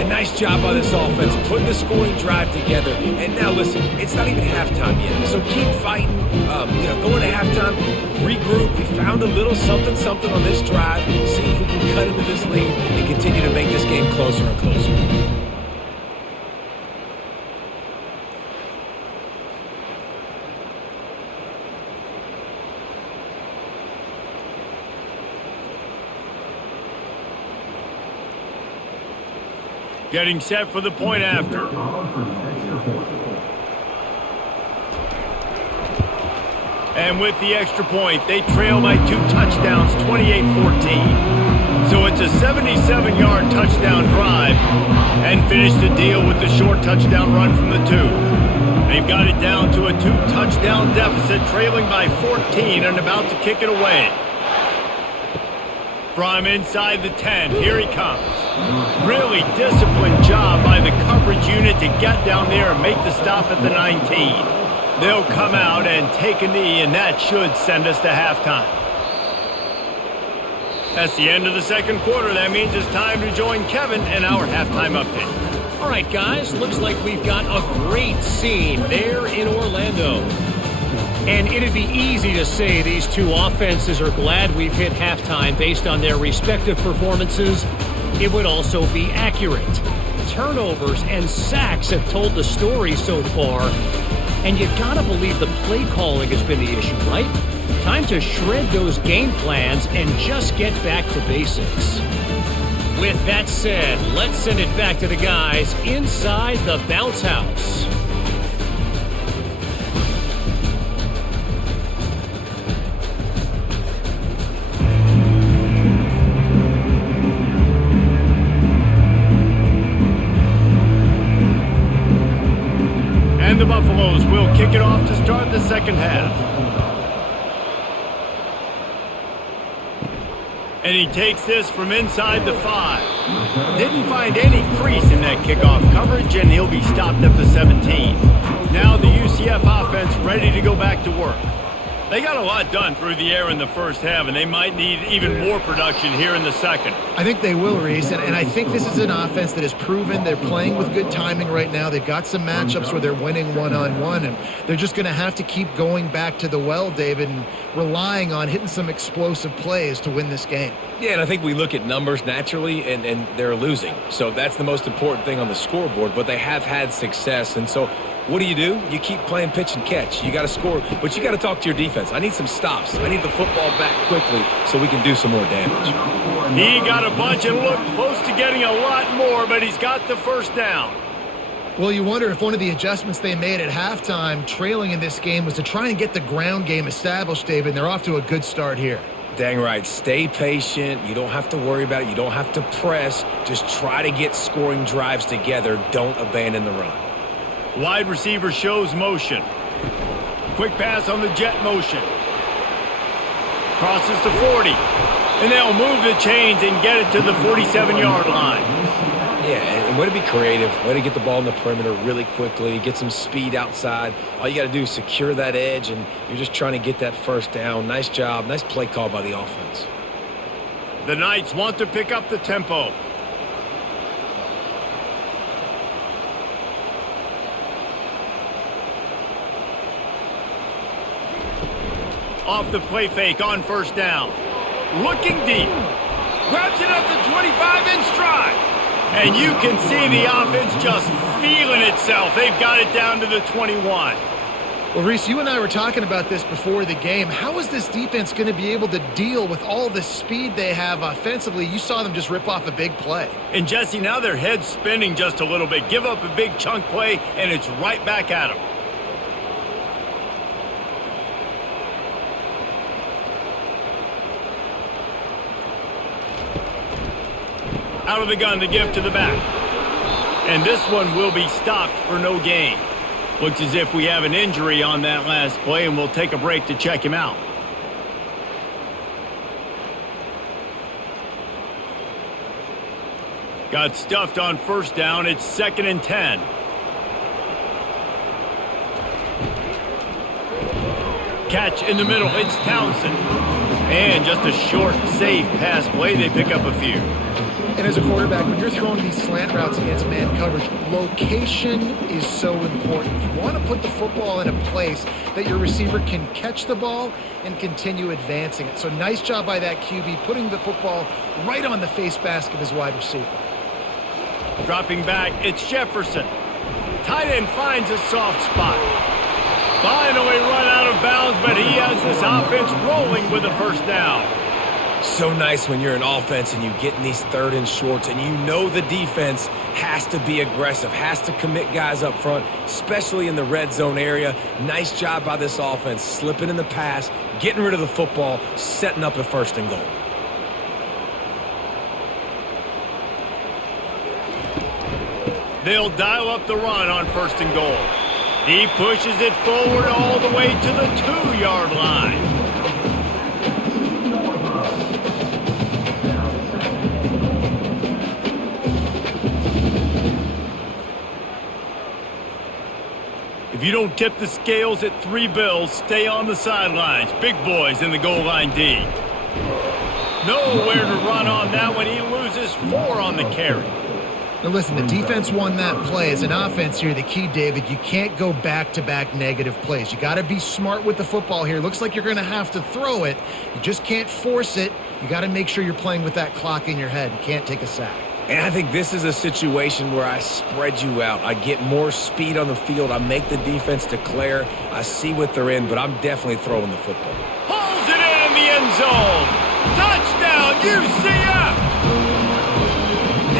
And nice job by this offense, putting the scoring drive together. And now, listen, it's not even halftime yet, so keep fighting. Going to halftime, regroup. We found a little something on this drive. See if we can cut into this lead and continue to make this game closer and closer. Getting set for the point after. And with the extra point, they trail by 2 touchdowns, 28-14. So it's a 77-yard touchdown drive, and finish the deal with the short touchdown run from the 2. They've got it down to a 2-touchdown deficit, trailing by 14 and about to kick it away. From inside the 10, here he comes. Really disciplined job by the coverage unit to get down there and make the stop at the 19. They'll come out and take a knee, and that should send us to halftime. That's the end of the second quarter. That means it's time to join Kevin and our halftime update. All right, guys, looks like we've got a great scene there in Orlando. And it'd be easy to say these two offenses are glad we've hit halftime based on their respective performances. It would also be accurate. Turnovers and sacks have told the story so far. And you gotta believe the play calling has been the issue, right? Time to shred those game plans and just get back to basics. With that said, let's send it back to the guys inside the bounce house. And the Buffaloes will kick it off to start the second half. And he takes this from inside the 5. Didn't find any crease in that kickoff coverage, and he'll be stopped at the 17. Now the UCF offense ready to go back to work. They got a lot done through the air in the first half, and they might need even more production here in the second. I think they will, Reese, and I think this is an offense that has proven they're playing with good timing right now. They've got some matchups where they're winning one-on-one, and they're just going to have to keep going back to the well, David, and relying on hitting some explosive plays to win this game. Yeah, and I think we look at numbers naturally, and they're losing. So that's the most important thing on the scoreboard, but they have had success, and so what do? You keep playing pitch and catch. You got to score, but you got to talk to your defense. I need some stops. I need the football back quickly so we can do some more damage. He got a bunch and looked close to getting a lot more, but he's got the first down. Well, you wonder if one of the adjustments they made at halftime, trailing in this game, was to try and get the ground game established, David, and they're off to a good start here. Dang right. Stay patient. You don't have to worry about it. You don't have to press. Just try to get scoring drives together. Don't abandon the run. Wide receiver shows motion. Quick pass on the jet motion. Crosses to 40. And they'll move the chains and get it to the 47-yard line. Yeah, and way to be creative. Way to get the ball in the perimeter really quickly. Get some speed outside. All you got to do is secure that edge, and you're just trying to get that first down. Nice job. Nice play call by the offense. The Knights want to pick up the tempo. Off the play fake on first down. Looking deep. Grabs it at the 25 in stride. And you can see the offense just feeling itself. They've got it down to the 21. Well, Reese, you and I were talking about this before the game. How is this defense going to be able to deal with all the speed they have offensively? You saw them just rip off a big play. And, Jesse, now their head's spinning just a little bit. Give up a big chunk play, and it's right back at them. Out of the gun to give to the back. And this one will be stopped for no gain. Looks as if we have an injury on that last play, and we'll take a break to check him out. Got stuffed on first down. It's 2nd and 10. Catch in the middle. It's Townsend. And just a short, safe pass play, they pick up a few. And as a quarterback, when you're throwing these slant routes against man coverage, location is so important. You want to put the football in a place that your receiver can catch the ball and continue advancing it. So nice job by that QB, putting the football right on the face mask of his wide receiver. Dropping back, it's Jefferson. Tight end finds a soft spot. Finally run out of bounds, but he has this offense rolling with a first down. So nice when you're an offense and you get in these third and shorts and you know the defense has to be aggressive, has to commit guys up front, especially in the red zone area. Nice job by this offense, slipping in the pass, getting rid of the football, setting up a first and goal. They'll dial up the run on first and goal. He pushes it forward all the way to the 2-yard line. If you don't tip the scales at 3 bills, stay on the sidelines. Big boys in the goal line D. Nowhere to run on that one. He loses 4 on the carry. Now listen, the defense won that play. As an offense here, the key, David, you can't go back-to-back negative plays. You got to be smart with the football here. Looks like you're going to have to throw it. You just can't force it. You got to make sure you're playing with that clock in your head. You can't take a sack. And I think this is a situation where I spread you out. I get more speed on the field. I make the defense declare. I see what they're in, but I'm definitely throwing the football. Pulls it in the end zone. Touchdown, UCF!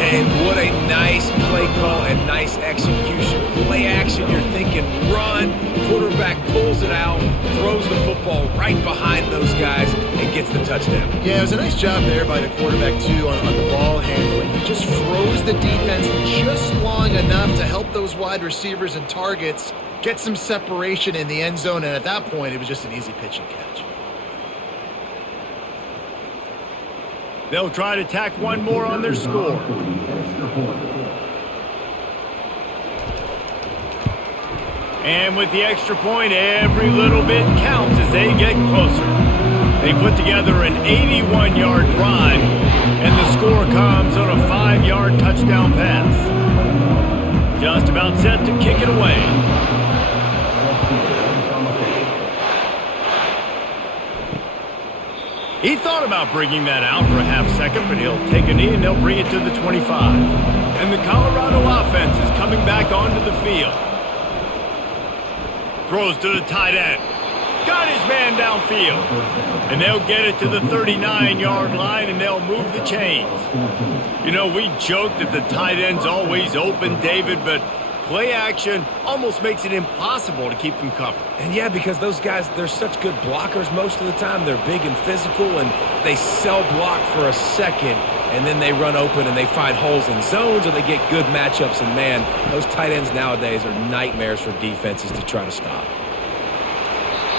And what a nice play call and nice execution. Play action, you're thinking run. Quarterback pulls it out, throws the football right behind those guys, and gets the touchdown. Yeah, it was a nice job there by the quarterback, too, on the ball handling. He just froze the defense just long enough to help those wide receivers and targets get some separation in the end zone, and at that point, it was just an easy pitch and catch. They'll try to tack one more on their score. And with the extra point, every little bit counts as they get closer. They put together an 81-yard drive, and the score comes on a 5-yard touchdown pass. Just about set to kick it away. He thought about bringing that out for a half second, but he'll take a knee and they'll bring it to the 25. And the Colorado offense is coming back onto the field. Throws to the tight end. Got his man downfield. And they'll get it to the 39-yard line and they'll move the chains. You know, we joke that the tight end's always open, David, but play action almost makes it impossible to keep them covered. And yeah, because those guys, they're such good blockers most of the time. They're big and physical, and they sell block for a second, and then they run open and they find holes in zones, or they get good matchups. And man, those tight ends nowadays are nightmares for defenses to try to stop.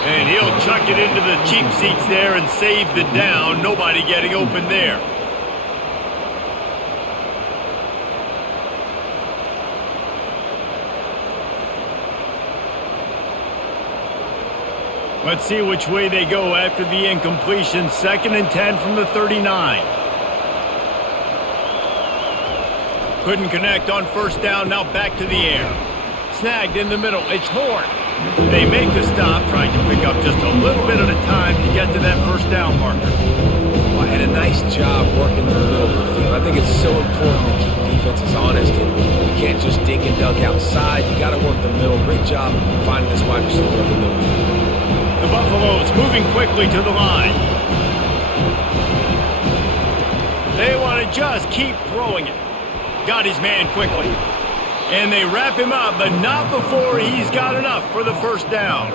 And he'll chuck it into the cheap seats there and save the down. Nobody getting open there. Let's see which way they go after the incompletion. 2nd and 10 from the 39. Couldn't connect on first down. Now back to the air. Snagged in the middle. It's Horn. They make the stop, trying to pick up just a little bit at a time to get to that first down marker. Well, and a nice job working the middle of the field. I think it's so important to keep defenses honest, and you can't just dink and dunk outside. You got to work the middle. Great job finding this wide receiver in the middle of the field. The Buffaloes moving quickly to the line. They want to just keep throwing it. Got his man quickly. And they wrap him up, but not before he's got enough for the first down.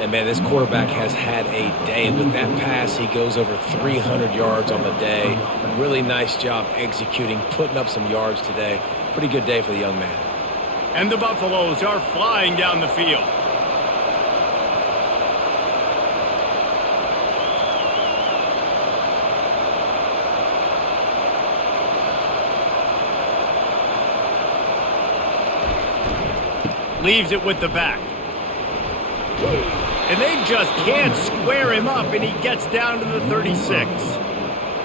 And man, this quarterback has had a day. With that pass, he goes over 300 yards on the day. Really nice job executing, putting up some yards today. Pretty good day for the young man. And the Buffaloes are flying down the field. Leaves it with the back. And they just can't square him up, and he gets down to the 36.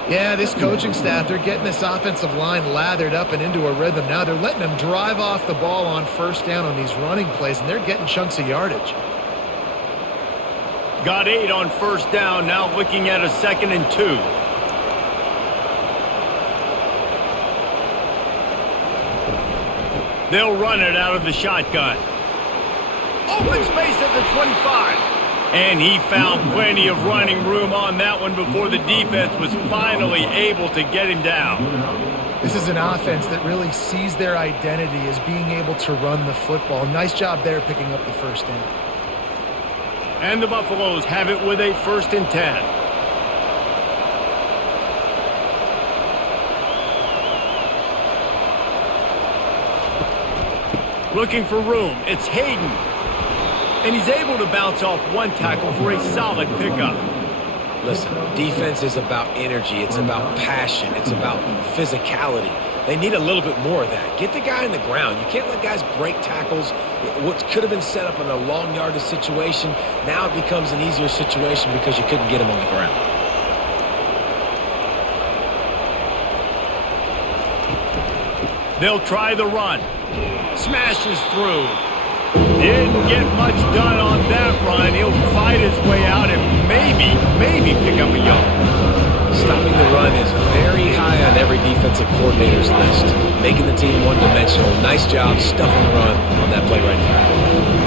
Yeah, this coaching staff, they're getting this offensive line lathered up and into a rhythm. Now they're letting them drive off the ball on first down on these running plays, and they're getting chunks of yardage. Got 8 on first down, now looking at a 2nd and 2. They'll run it out of the shotgun. Open space at the 25. And he found plenty of running room on that one before the defense was finally able to get him down. This is an offense that really sees their identity as being able to run the football. Nice job there picking up the first down. And the Buffaloes have it with a 1st and 10. Looking for room. It's Hayden. And he's able to bounce off one tackle for a solid pickup. Listen, defense is about energy. It's about passion. It's about physicality. They need a little bit more of that. Get the guy on the ground. You can't let guys break tackles. What could have been set up in a long yardage situation, now it becomes an easier situation because you couldn't get him on the ground. They'll try the run. Smashes through. Didn't get much done on that run. He'll fight his way out and maybe pick up a yard. Stopping the run is very high on every defensive coordinator's list. Making the team one-dimensional. Nice job stuffing the run on that play right there.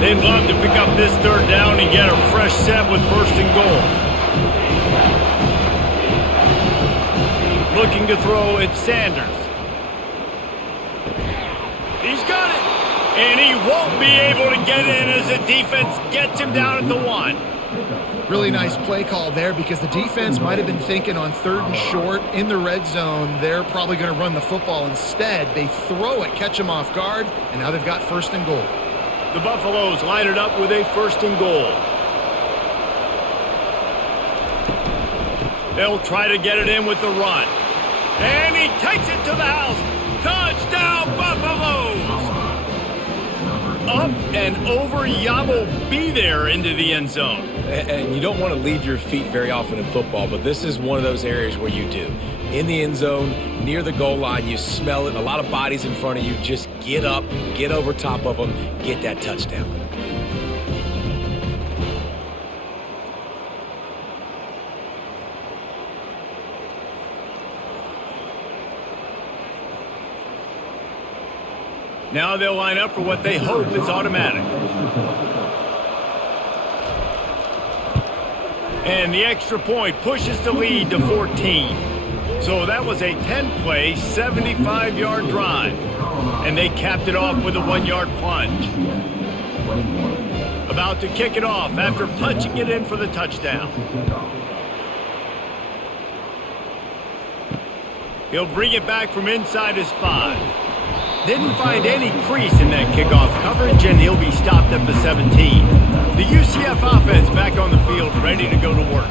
They'd love to pick up this 3rd down and get a fresh set with 1st and goal. Looking to throw, it's Sanders. He's got it. And he won't be able to get in as the defense gets him down at the 1. Really nice play call there because the defense might have been thinking on 3rd and short in the red zone. They're probably going to run the football instead. They throw it, catch him off guard, and now they've got 1st and goal. The Buffaloes line it up with a 1st and goal. They'll try to get it in with the run. And he takes it to the house. Touchdown, Buffaloes! Up and over, Yamo be there into the end zone. And you don't want to leave your feet very often in football, but this is one of those areas where you do. In the end zone, near the goal line, you smell it, a lot of bodies in front of you. Just get up, get over top of them, get that touchdown. Now they'll line up for what they hope is automatic. And the extra point pushes the lead to 14. So that was a 10-play, 75-yard drive. And they capped it off with a 1-yard plunge. About to kick it off after punching it in for the touchdown. He'll bring it back from inside his 5. Didn't find any crease in that kickoff coverage, and he'll be stopped at the 17. The UCF offense back on the field, ready to go to work.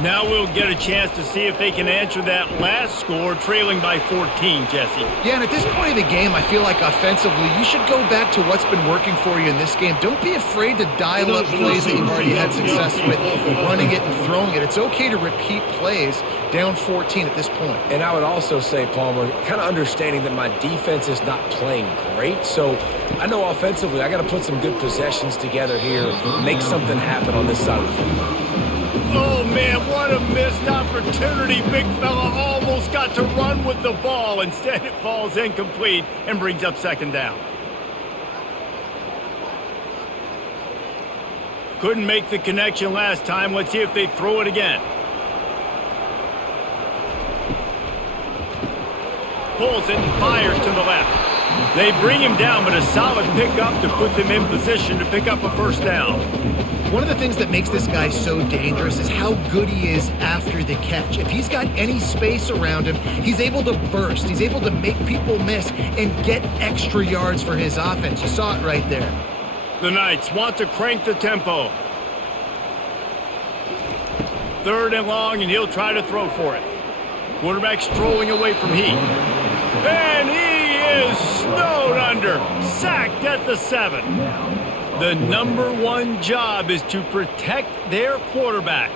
Now we'll get a chance to see if they can answer that last score, trailing by 14, Jesse. Yeah, and at this point of the game, I feel like offensively, you should go back to what's been working for you in this game. Don't be afraid to dial up plays that you've already had success with, running it and throwing it. It's okay to repeat plays down 14 at this point. And I would also say, Palmer, kind of understanding that my defense is not playing great, so I know offensively I got to put some good possessions together here, make something happen on this side of the football. Oh, man, what a missed opportunity. Big fella almost got to run with the ball. Instead, it falls incomplete and brings up 2nd down. Couldn't make the connection last time. Let's see if they throw it again. Pulls it and fires to the left. They bring him down, but a solid pickup to put them in position to pick up a 1st down. One of the things that makes this guy so dangerous is how good he is after the catch. If he's got any space around him, he's able to burst. He's able to make people miss and get extra yards for his offense. You saw it right there. The Knights want to crank the tempo. 3rd and long, and he'll try to throw for it. Quarterback strolling away from Heat. And he is snowed under. Sacked at the 7. The number one job is to protect their quarterback,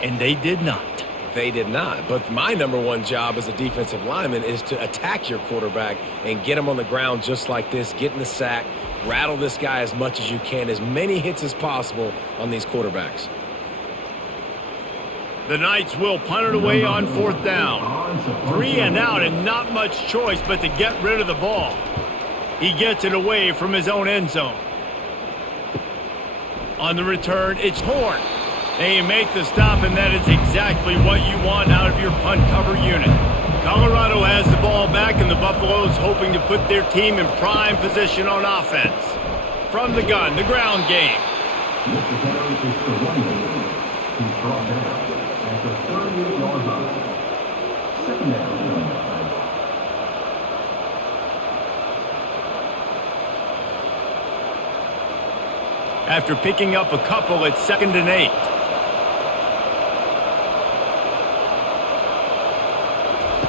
and they did not. They did not. But my number one job as a defensive lineman is to attack your quarterback and get him on the ground just like this, get in the sack, rattle this guy as much as you can, as many hits as possible on these quarterbacks. The Knights will punt it away on 4th down. 3 and out and not much choice but to get rid of the ball. He gets it away from his own end zone. On the return, it's Horn. They make the stop, and that is exactly what you want out of your punt cover unit. Colorado has the ball back, and the Buffaloes hoping to put their team in prime position on offense. From the gun, the ground game. After picking up a couple, it's 2nd and 8.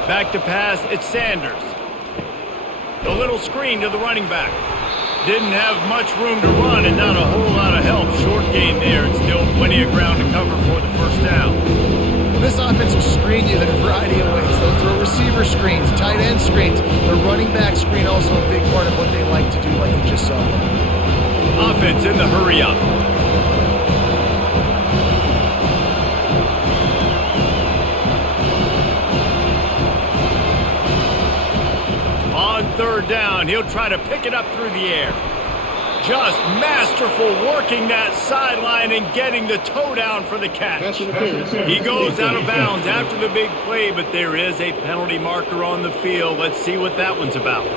Back to pass, it's Sanders. A little screen to the running back. Didn't have much room to run and not a whole lot of help. Short gain there and still plenty of ground to cover for the 1st down. Well, this offense will screen you in a variety of ways. They'll throw receiver screens, tight end screens. The running back screen also a big part of what they like to do, like you just saw. Offense in the hurry up. On 3rd down, he'll try to pick it up through the air. Just masterful working that sideline and getting the toe down for the catch. He goes out of bounds after the big play, but there is a penalty marker on the field. Let's see what that one's about.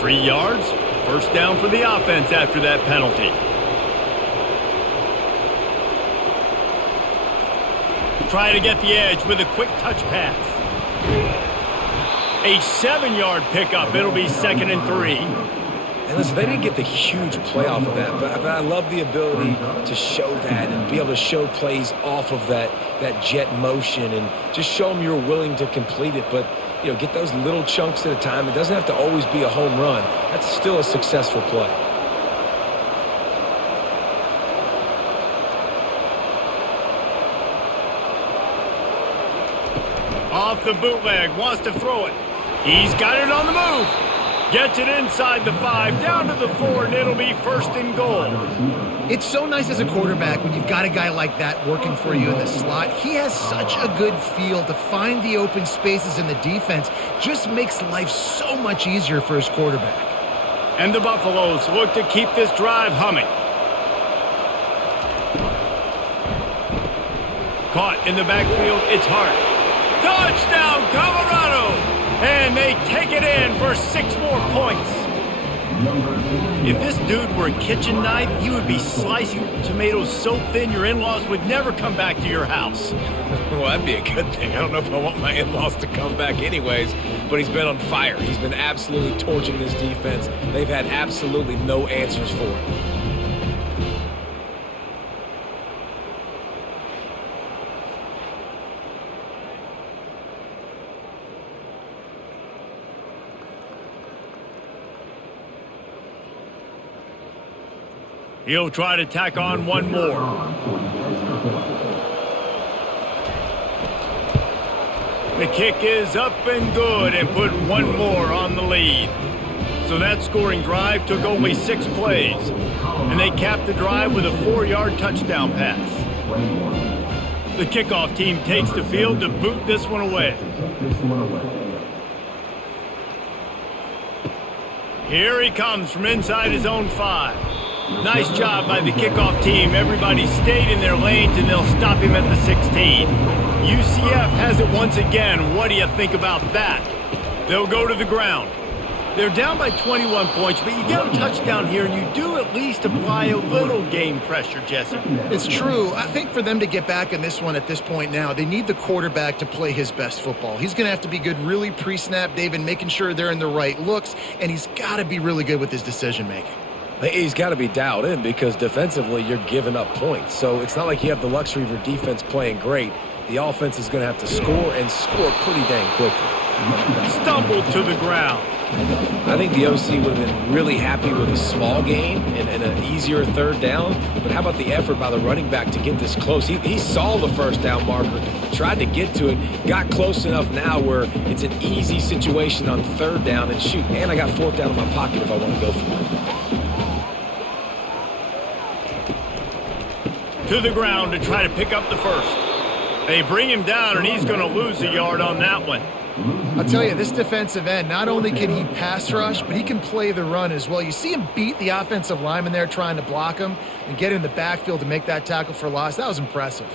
3 yards, 1st down for the offense after that penalty. Try to get the edge with a quick touch pass. A 7-yard pickup. It'll be 2nd and 3. And listen, they didn't get the huge play off of that, but I love the ability to show that and be able to show plays off of that jet motion and just show them you're willing to complete it. But, you know, get those little chunks at a time. It doesn't have to always be a home run. That's still a successful play. Off the bootleg, wants to throw it. He's got it on the move. Gets it inside the 5, down to the 4, and it'll be 1st and goal. It's so nice as a quarterback when you've got a guy like that working for you in the slot. He has such a good feel to find the open spaces in the defense. Just makes life so much easier for his quarterback. And the Buffaloes look to keep this drive humming. Caught in the backfield, it's Hart. Touchdown, Colorado! And they take it in for 6 more points. If this dude were a kitchen knife, he would be slicing tomatoes so thin your in-laws would never come back to your house. Well, that'd be a good thing. I don't know if I want my in-laws to come back anyways, but he's been on fire. He's been absolutely torching this defense. They've had absolutely no answers for him. He'll try to tack on one more. The kick is up and good and put one more on the lead. So that scoring drive took only 6 plays. And they capped the drive with a 4-yard touchdown pass. The kickoff team takes the field to boot this one away. Here he comes from inside his own 5. Nice job by the kickoff team. Everybody stayed in their lanes, and they'll stop him at the 16. UCF has it once again. What do you think about that? They'll go to the ground. They're down by 21 points, but you get a touchdown here, and you do at least apply a little game pressure, Jesse. It's true. I think for them to get back in this one at this point now, they need the quarterback to play his best football. He's going to have to be good really pre-snap, David, making sure they're in the right looks, and he's got to be really good with his decision-making. He's got to be dialed in because defensively you're giving up points. So it's not like you have the luxury of your defense playing great. The offense is going to have to score and score pretty dang quickly. Stumbled to the ground. I think the OC would have been really happy with a small gain and an easier third down. But how about the effort by the running back to get this close? He saw the first down marker, tried to get to it, got close enough now where it's an easy situation on third down and shoot. And I got fourth down in my pocket if I want to go for it. To the ground to try to pick up the first. They bring him down, and he's going to lose a yard on that one. I'll tell you, this defensive end, not only can he pass rush, but he can play the run as well. You see him beat the offensive lineman there trying to block him and get in the backfield to make that tackle for loss. That was impressive.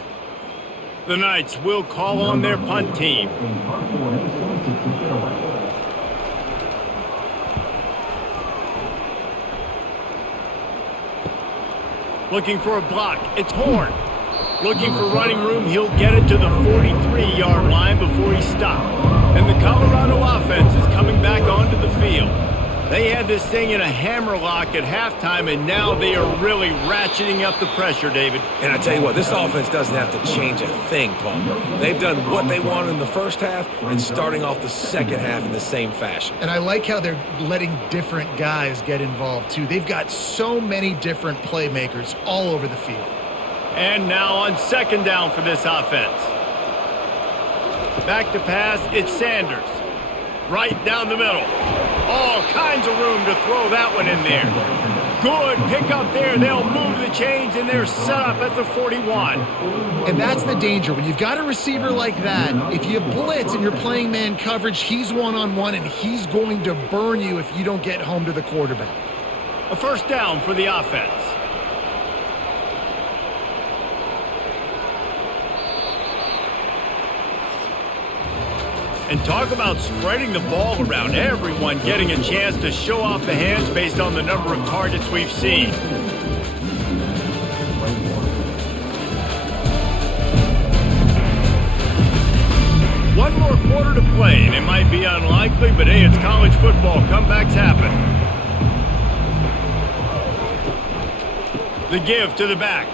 The Knights will call on their punt team. Looking for a block. It's Horn. Looking for running room. He'll get it to the 43-yard line before he stopped. And the Colorado offense is coming back onto the field. They had this thing in a hammerlock at halftime, and now they are really ratcheting up the pressure, David. And I tell you what, this offense doesn't have to change a thing, Palmer. They've done what they wanted in the first half and starting off the second half in the same fashion. And I like how they're letting different guys get involved, too. They've got so many different playmakers all over the field. And now on second down for this offense. Back to pass, it's Sanders. Right down the middle. All kinds of room to throw that one in there. Good pick up there. They'll move the chains, and they're set up at the 41. And that's the danger. When you've got a receiver like that, if you blitz and you're playing man coverage, he's one-on-one, and he's going to burn you if you don't get home to the quarterback. A first down for the offense. And talk about spreading the ball around, everyone getting a chance to show off the hands based on the number of targets we've seen. One more quarter to play, and it might be unlikely, but hey, it's college football. Comebacks happen. The give to the back.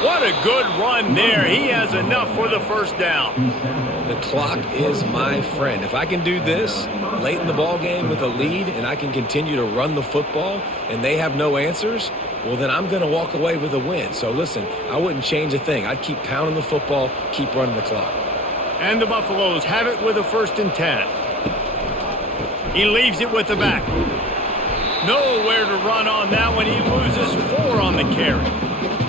What a good run there. He has enough for the first down. The clock is my friend. If I can do this late in the ball game with a lead and I can continue to run the football and they have no answers, well, then I'm going to walk away with a win. So listen, I wouldn't change a thing. I'd keep pounding the football, keep running the clock. And the Buffaloes have it with a 1st and 10. He leaves it with the back. Nowhere to run on that one. He loses 4 on the carry.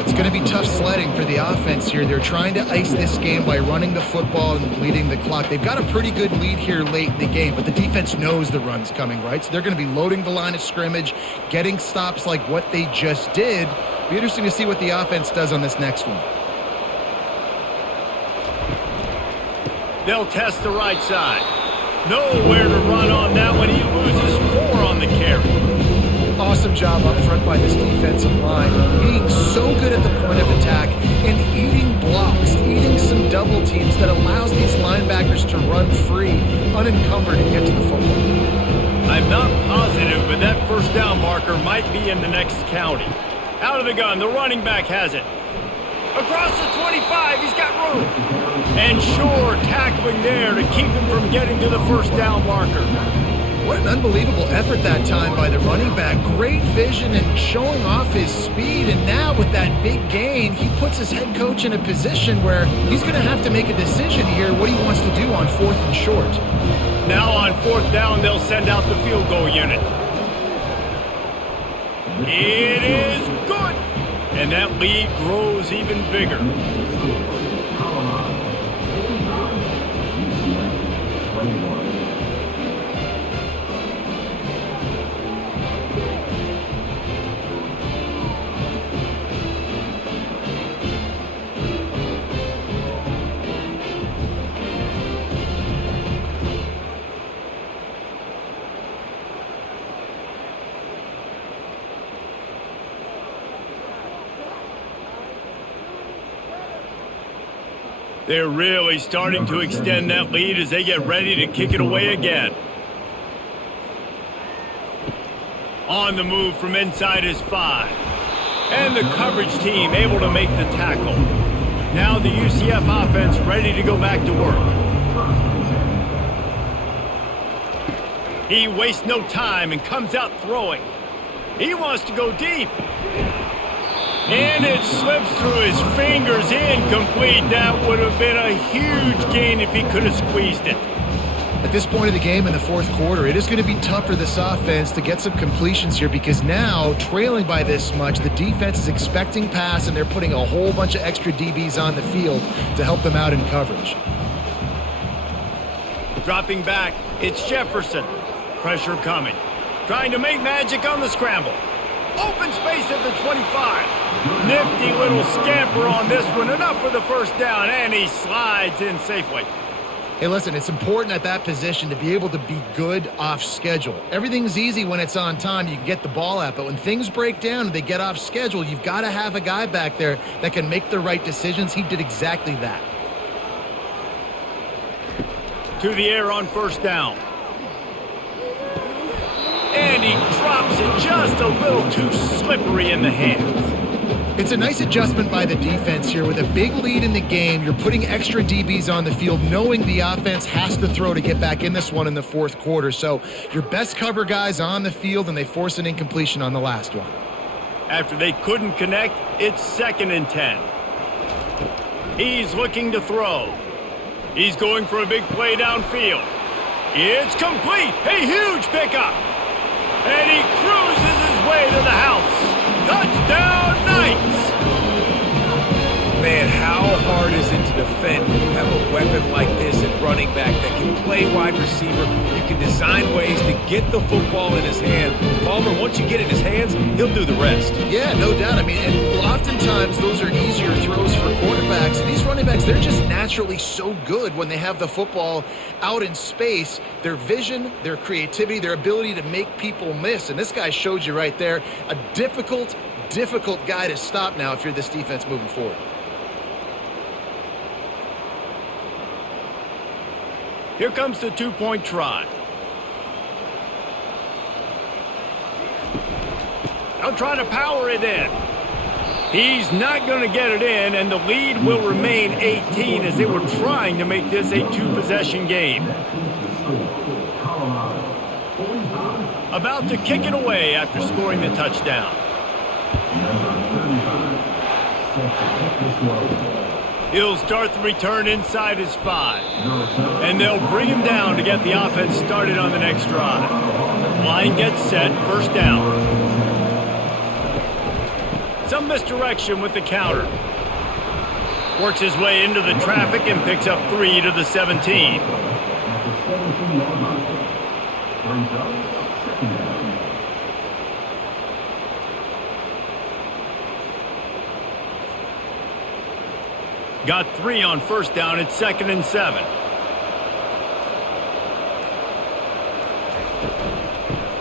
It's going to be tough sledding for the offense here. They're trying to ice this game by running the football and bleeding the clock. They've got a pretty good lead here late in the game, but the defense knows the run's coming, right? So they're going to be loading the line of scrimmage, getting stops like what they just did. Be interesting to see what the offense does on this next one. They'll test the right side. Nowhere to run on that one. He loses 4 on the carry. Awesome job up front by this defensive line, being so good at the point of attack and eating blocks, eating some double teams that allows these linebackers to run free, unencumbered, and get to the football. I'm not positive, but that first down marker might be in the next county. Out of the gun, the running back has it. Across the 25, he's got room. And sure, tackling there to keep him from getting to the first down marker. What an unbelievable effort that time by the running back. Great vision and showing off his speed. And now with that big gain, he puts his head coach in a position where he's going to have to make a decision here what he wants to do on 4th and short. Now on 4th down, they'll send out the field goal unit. It is good. And that lead grows even bigger. They're really starting to extend that lead as they get ready to kick it away again. On the move from inside his 5. And the coverage team able to make the tackle. Now the UCF offense ready to go back to work. He wastes no time and comes out throwing. He wants to go deep. And it slips through his fingers, incomplete. That would have been a huge gain if he could have squeezed it. At this point of the game in the fourth quarter, it is going to be tough for this offense to get some completions here because now, trailing by this much, the defense is expecting pass and they're putting a whole bunch of extra DBs on the field to help them out in coverage. Dropping back, it's Jefferson. Pressure coming. Trying to make magic on the scramble. Open space at the 25. Nifty little scamper on this one. Enough for the first down, and he slides in safely. Hey, listen, it's important at that position to be able to be good off schedule. Everything's easy when it's on time. You can get the ball out, but when things break down and they get off schedule, you've got to have a guy back there that can make the right decisions. He did exactly that. To the air on first down. And he drops it just a little too slippery in the hands. It's a nice adjustment by the defense here. With a big lead in the game, you're putting extra DBs on the field, knowing the offense has to throw to get back in this one in the fourth quarter. So your best cover guys on the field, and they force an incompletion on the last one. After they couldn't connect, it's 2nd and 10. He's looking to throw. He's going for a big play downfield. It's complete. A huge pickup. And he cruises his way to the house. Touchdown, Knights! Man, how hard is it to defend when you have a weapon like this at running back that can play wide receiver? You can design ways to get the football in his hand. Palmer, once you get it in his hands, he'll do the rest. Yeah, no doubt. I mean, and oftentimes those are easier throws for quarterbacks. And these running backs, they're just naturally so good when they have the football out in space. Their vision, their creativity, their ability to make people miss. And this guy showed you right there, a difficult guy to stop now if you're this defense moving forward. Here comes the 2-point try. They'll try to power it in. He's not going to get it in, and the lead will remain 18 as they were trying to make this a 2-possession game. About to kick it away after scoring the touchdown. He'll start the return inside his 5. And they'll bring him down to get the offense started on the next drive. Line gets set, first down. Some misdirection with the counter. Works his way into the traffic and picks up 3 to the 17. Got 3 on first down. It's 2nd and 7.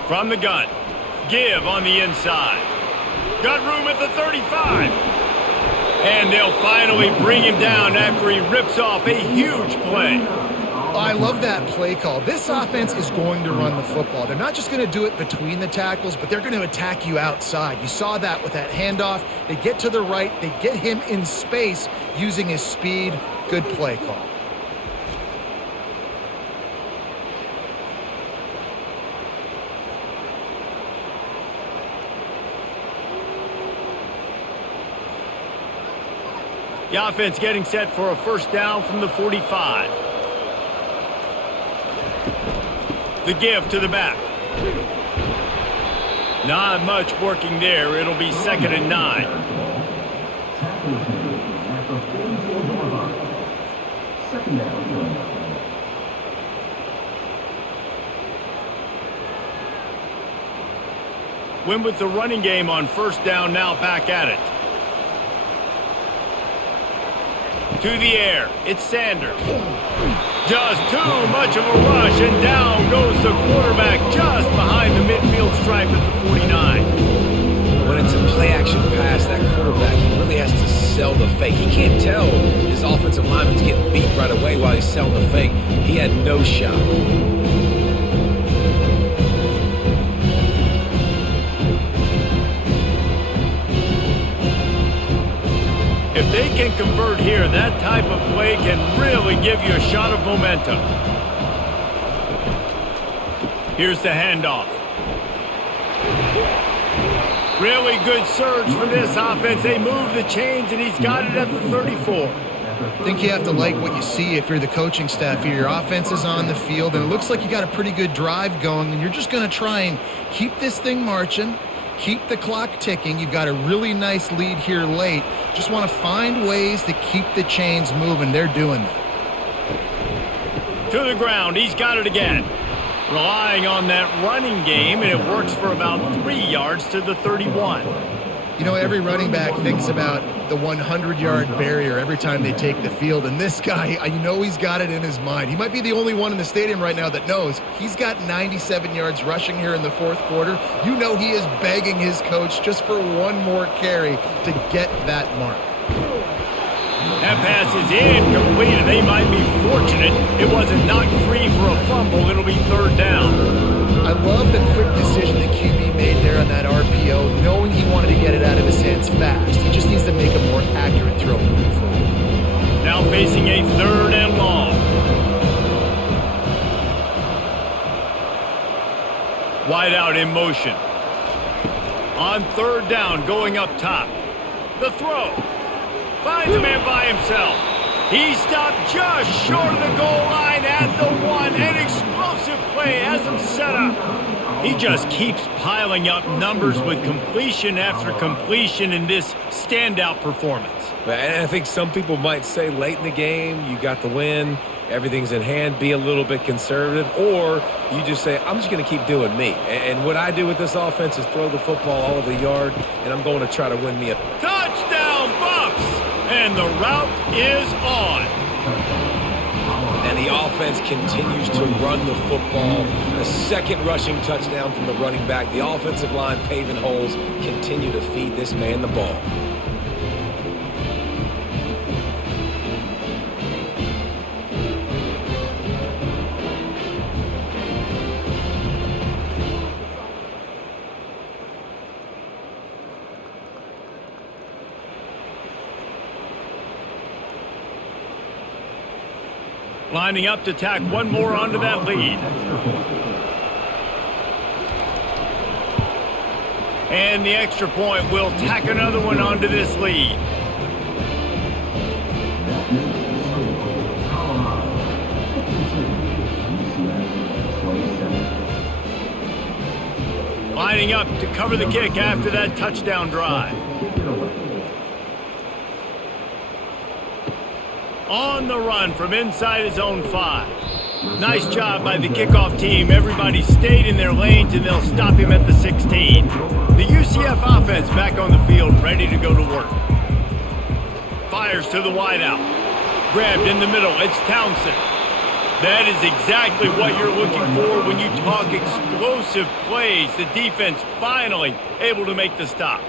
From the gun. Give on the inside. Got room at the 35. And they'll finally bring him down after he rips off a huge play. I love that play call. This offense is going to run the football. They're not just going to do it between the tackles, but they're going to attack you outside. You saw that with that handoff. They get to the right. They get him in space using his speed. Good play call. The offense getting set for a first down from the 45. The give to the back. Not much working there. It'll be 2nd and 9. Win with the running game on first down, now back at it. To the air, it's Sanders. Just too much of a rush, and down goes the quarterback just behind the midfield stripe at the 49. When it's a play-action pass, that quarterback, he really has to sell the fake. He can't tell his offensive lineman's getting beat right away while he's selling the fake. He had no shot. If they can convert here, that type of play can really give you a shot of momentum. Here's the handoff. Really good surge for this offense. They move the chains, and he's got it at the 34. I think you have to like what you see if you're the coaching staff here. Your offense is on the field, and it looks like you got a pretty good drive going, and you're just going to try and keep this thing marching, keep the clock ticking. You've got a really nice lead here late. Just want to find ways to keep the chains moving. They're doing that. To the ground. He's got it again. Relying on that running game, and it works for about 3 yards to the 31. You know, every running back thinks about the 100-yard barrier every time they take the field, and this guy, I know he's got it in his mind. He might be the only one in the stadium right now that knows he's got 97 yards rushing here in the fourth quarter. You know he is begging his coach just for one more carry to get that mark. That pass is incomplete, and they might be fortunate it wasn't knocked free for a fumble. It'll be third down. I love the quick decision the QB made there on that RPO, knowing he wanted to get it out of his hands fast. He just needs to make a more accurate throw moving forward. Now facing a third and long. Wide out in motion. On third down, going up top. The throw. Finds a man by himself. He stopped just short of the goal line at the 1. An explosive play has him set up. He just keeps piling up numbers with completion after completion in this standout performance. And I think some people might say late in the game, you got the win, everything's in hand, be a little bit conservative, or you just say, I'm just going to keep doing me. And what I do with this offense is throw the football all over the yard, and I'm going to try to win me a touchdown, Bucks! And the route is on. And the offense continues to run the football. A second rushing touchdown from the running back. The offensive line paving holes, continue to feed this man the ball. Lining up to tack one more onto that lead. And the extra point will tack another one onto this lead. Lining up to cover the kick after that touchdown drive. On the run from inside his own 5. Nice job by the kickoff team. Everybody stayed in their lanes, and they'll stop him at the 16. The UCF offense back on the field, ready to go to work. Fires to the wideout. Grabbed in the middle. It's Townsend. That is exactly what you're looking for when you talk explosive plays. The defense finally able to make the stop.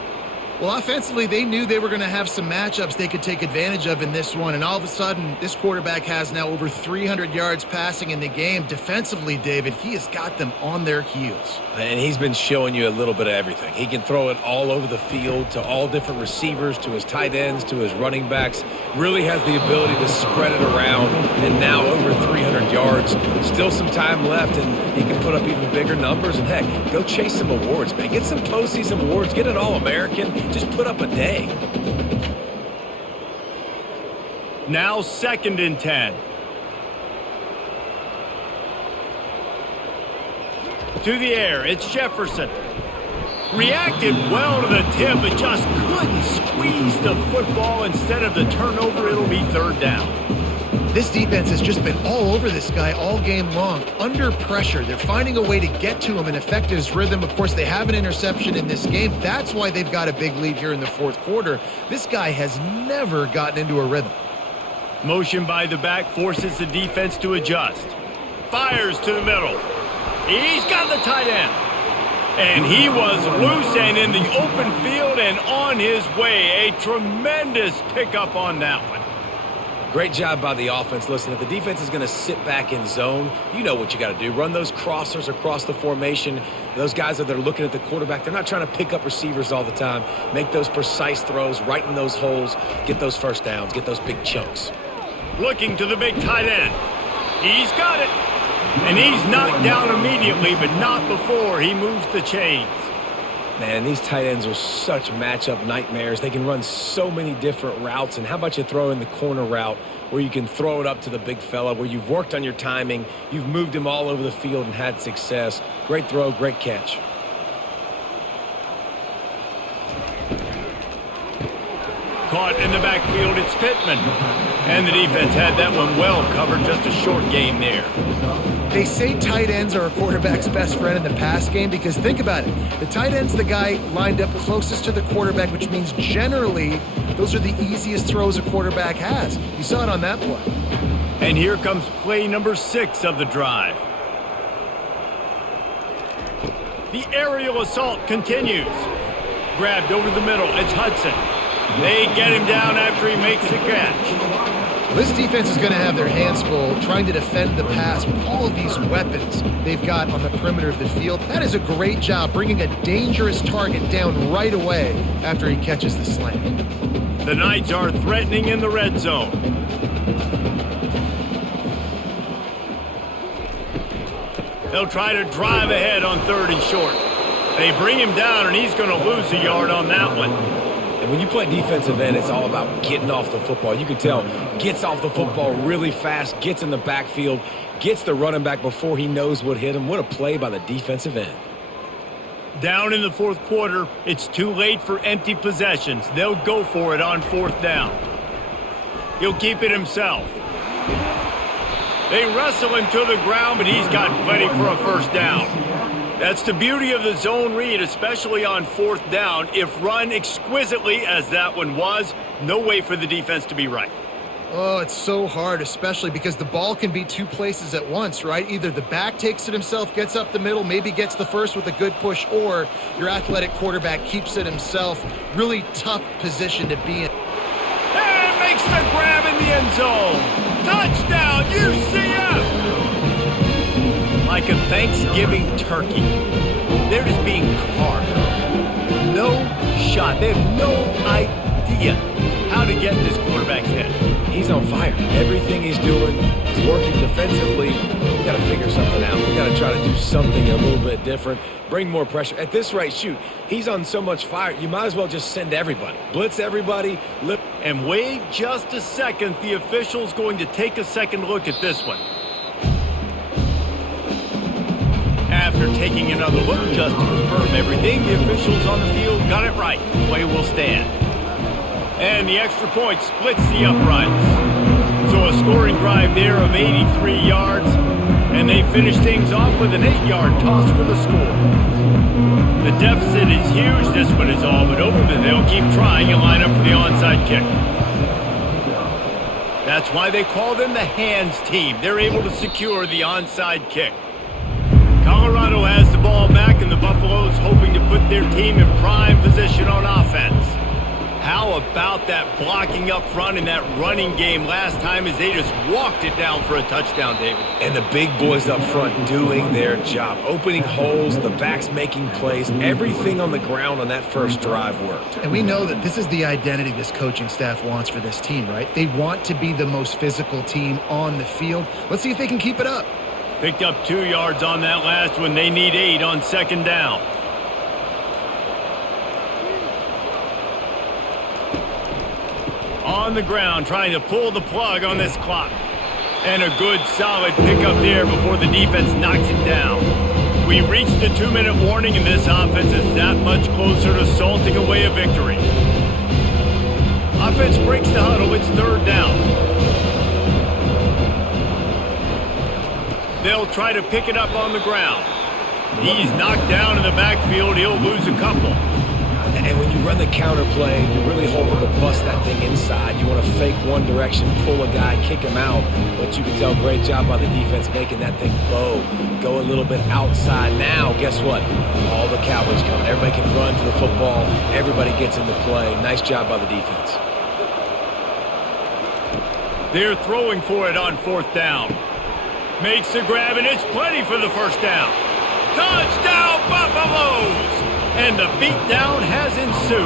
Well, offensively, they knew they were going to have some matchups they could take advantage of in this one, and all of a sudden, this quarterback has now over 300 yards passing in the game. Defensively, David, he has got them on their heels. And he's been showing you a little bit of everything. He can throw it all over the field to all different receivers, to his tight ends, to his running backs. Really has the ability to spread it around, and now over 300 yards. Still some time left, and he can put up even bigger numbers. And, heck, go chase some awards, man. Get some postseason awards. Get an All-American. Just put up a day. Now 2nd and 10. To the air, it's Jefferson. Reacted well to the tip, but just couldn't squeeze the football. Instead of the turnover, it'll be third down. This defense has just been all over this guy all game long, under pressure. They're finding a way to get to him and affect his rhythm. Of course, they have an interception in this game. That's why they've got a big lead here in the fourth quarter. This guy has never gotten into a rhythm. Motion by the back forces the defense to adjust. Fires to the middle. He's got the tight end. And he was loose and in the open field and on his way. A tremendous pickup on that one. Great job by the offense. Listen, if the defense is going to sit back in zone, you know what you got to do. Run those crossers across the formation. Those guys that are looking at the quarterback, they're not trying to pick up receivers all the time. Make those precise throws, right in those holes, get those first downs, get those big chunks. Looking to the big tight end. He's got it. And he's knocked down immediately, but not before he moves the chains. Man, these tight ends are such matchup nightmares. They can run so many different routes. And how about you throw in the corner route where you can throw it up to the big fella, where you've worked on your timing, you've moved him all over the field and had success. Great throw, great catch. Caught in the backfield, it's Pittman. And the defense had that one well covered, just a short gain there. They say tight ends are a quarterback's best friend in the pass game because think about it. The tight end's the guy lined up closest to the quarterback, which means generally those are the easiest throws a quarterback has. You saw it on that play. And here comes play number 6 of the drive. The aerial assault continues. Grabbed over the middle, it's Hudson. They get him down after he makes the catch. This defense is going to have their hands full trying to defend the pass with all of these weapons they've got on the perimeter of the field. That is a great job bringing a dangerous target down right away after he catches the slant. The Knights are threatening in the red zone. They'll try to drive ahead on 3rd and short. They bring him down, and he's going to lose a yard on that one. And when you play defensive end, it's all about getting off the football. You can tell, gets off the football really fast, gets in the backfield, gets the running back before he knows what hit him. What a play by the defensive end. Down in the 4th quarter, it's too late for empty possessions. They'll go for it on 4th down. He'll keep it himself. They wrestle him to the ground, but he's got plenty for a 1st down. That's the beauty of the zone read, especially on 4th down. If run exquisitely, as that one was, no way for the defense to be right. Oh, it's so hard, especially because the ball can be 2 places at once, right? Either the back takes it himself, gets up the middle, maybe gets the first with a good push, or your athletic quarterback keeps it himself. Really tough position to be in. And makes the grab in the end zone. Touchdown, UCF! Like a Thanksgiving turkey. They're just being carved. No shot. They have no idea how to get this quarterback's head. He's on fire. Everything he's doing is working defensively. We got to figure something out. We got to try to do something a little bit different. Bring more pressure. At this rate, shoot, he's on so much fire, you might as well just send everybody. Blitz everybody. And wait just a second. The official's going to take a second look at this one. After taking another look just to confirm everything, the officials on the field got it right. The play will stand. And the extra point splits the uprights. So a scoring drive there of 83 yards. And they finish things off with an 8-yard toss for the score. The deficit is huge. This one is all but over, but they'll keep trying and line up for the onside kick. That's why they call them the hands team. They're able to secure the onside kick. Colorado has the ball back, and the Buffaloes hoping to put their team in prime position on offense. How about that blocking up front in that running game last time as they just walked it down for a touchdown, David? And the big boys up front doing their job. Opening holes, the backs making plays. Everything on the ground on that first drive worked. And we know that this is the identity this coaching staff wants for this team, right? They want to be the most physical team on the field. Let's see if they can keep it up. Picked up 2 yards on that last one. They need 8 on 2nd down. On the ground, trying to pull the plug on this clock. And a good, solid pickup there before the defense knocks it down. We reached the 2-minute warning, and this offense is that much closer to salting away a victory. Offense breaks the huddle. It's 3rd down. They'll try to pick it up on the ground. He's knocked down in the backfield. He'll lose a couple. And when you run the counter play, you're really hoping to bust that thing inside. You want to fake one direction, pull a guy, kick him out. But you can tell, great job by the defense making that thing bow. Go a little bit outside. Now, guess what? All the Cowboys coming. Everybody can run to the football. Everybody gets into play. Nice job by the defense. They're throwing for it on 4th down. Makes the grab, and it's plenty for the 1st down. Touchdown, Buffaloes! And the beatdown has ensued.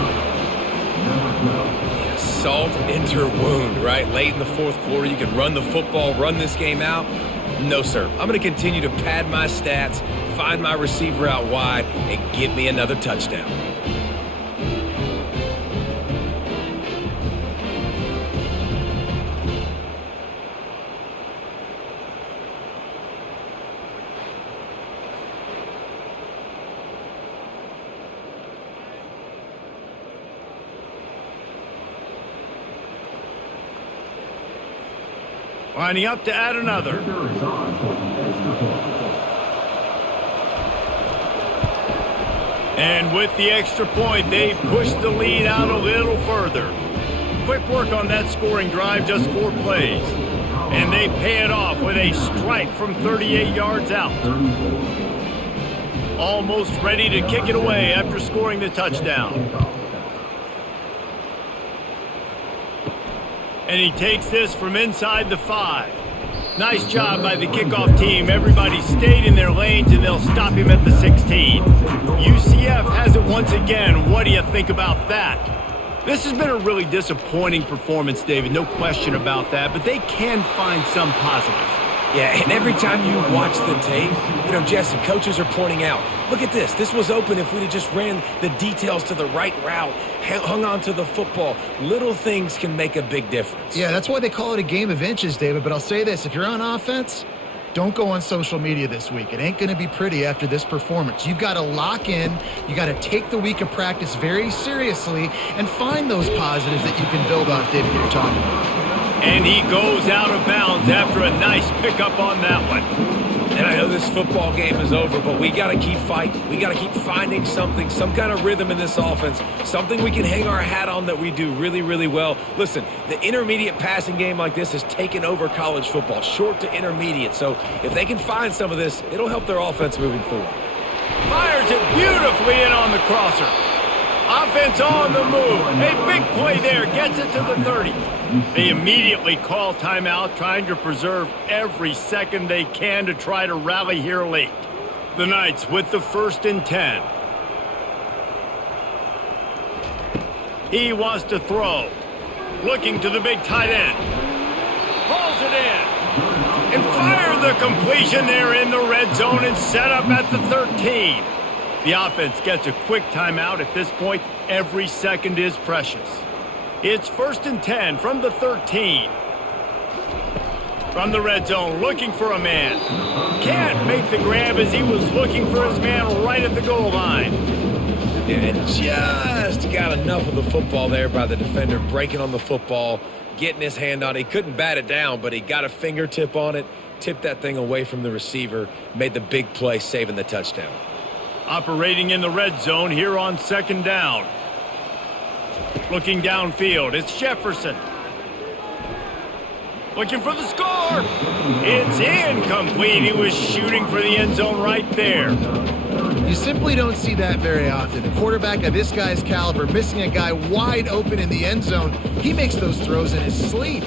Yeah, salt into wound, right? Late in the 4th quarter, you can run the football, run this game out. No, sir. I'm going to continue to pad my stats, find my receiver out wide, and get me another touchdown. Lining up to add another. And with the extra point, they push the lead out a little further. Quick work on that scoring drive, just 4 plays. And they pay it off with a strike from 38 yards out. Almost ready to kick it away after scoring the touchdown. And he takes this from inside the 5. Nice job by the kickoff team. Everybody stayed in their lanes, and they'll stop him at the 16. UCF has it once again. What do you think about that? This has been a really disappointing performance, David. No question about that, but they can find some positives. Yeah, and every time you watch the tape, Jesse, coaches are pointing out, look at this. This was open if we'd have just ran the details to the right route, hung on to the football. Little things can make a big difference. Yeah, that's why they call it a game of inches, David. But I'll say this. If you're on offense, don't go on social media this week. It ain't going to be pretty after this performance. You've got to lock in. You got to take the week of practice very seriously and find those positives that you can build off, David, you're talking about. And he goes out of bounds after a nice pickup on that one. And I know this football game is over, but we got to keep fighting. We got to keep finding something, some kind of rhythm in this offense, something we can hang our hat on that we do really, really well. Listen, the intermediate passing game like this has taken over college football, short to intermediate. So if they can find some of this, it'll help their offense moving forward. Fires it beautifully in on the crosser. Offense on the move. A big play there. Gets it to the 30. They immediately call timeout, trying to preserve every second they can to try to rally here late. The Knights with the 1st and 10. He wants to throw. Looking to the big tight end. Pulls it in. And fire the completion there in the red zone and set up at the 13. The offense gets a quick timeout. At this point, every second is precious. It's 1st and 10 from the 13. From the red zone, looking for a man. Can't make the grab as he was looking for his man right at the goal line. And just got enough of the football there by the defender, breaking on the football, getting his hand on it. He couldn't bat it down, but he got a fingertip on it, tipped that thing away from the receiver, made the big play, saving the touchdown. Operating in the red zone here on 2nd down. Looking downfield, it's Jefferson. Looking for the score. It's incomplete. He was shooting for the end zone right there. You simply don't see that very often. A quarterback of this guy's caliber missing a guy wide open in the end zone. He makes those throws in his sleep.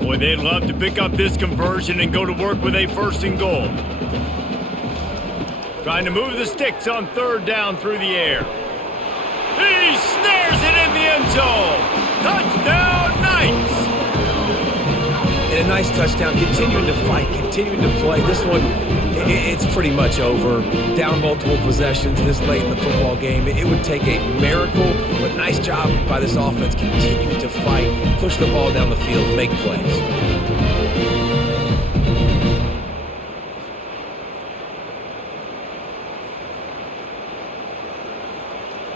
Boy, they'd love to pick up this conversion and go to work with a 1st and goal. Trying to move the sticks on 3rd down through the air. He snares it in the end zone. Touchdown, Knights! And a nice touchdown, continuing to fight, continuing to play. This one, it's pretty much over. Down multiple possessions this late in the football game. It would take a miracle, but nice job by this offense continuing to fight, push the ball down the field, make plays.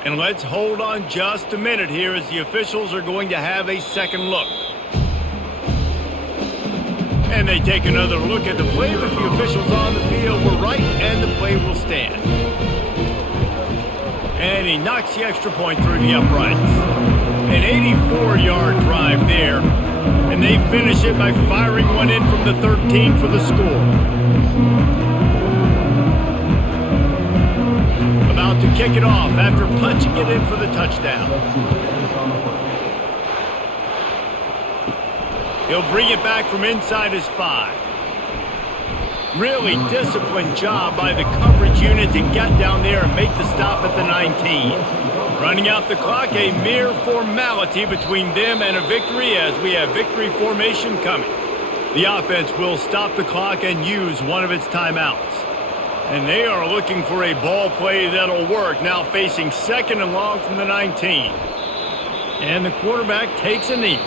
And let's hold on just a minute here as the officials are going to have a second look. And they take another look at the play, but the officials on the field were right, and the play will stand. And he knocks the extra point through the uprights. An 84-yard drive there, and they finish it by firing one in from the 13 for the score. About to kick it off after punching it in for the touchdown. He'll bring it back from inside his 5. Really disciplined job by the coverage unit to get down there and make the stop at the 19. Running out the clock, a mere formality between them and a victory as we have victory formation coming. The offense will stop the clock and use one of its timeouts. And they are looking for a ball play that'll work, now facing 2nd and long from the 19. And the quarterback takes a knee.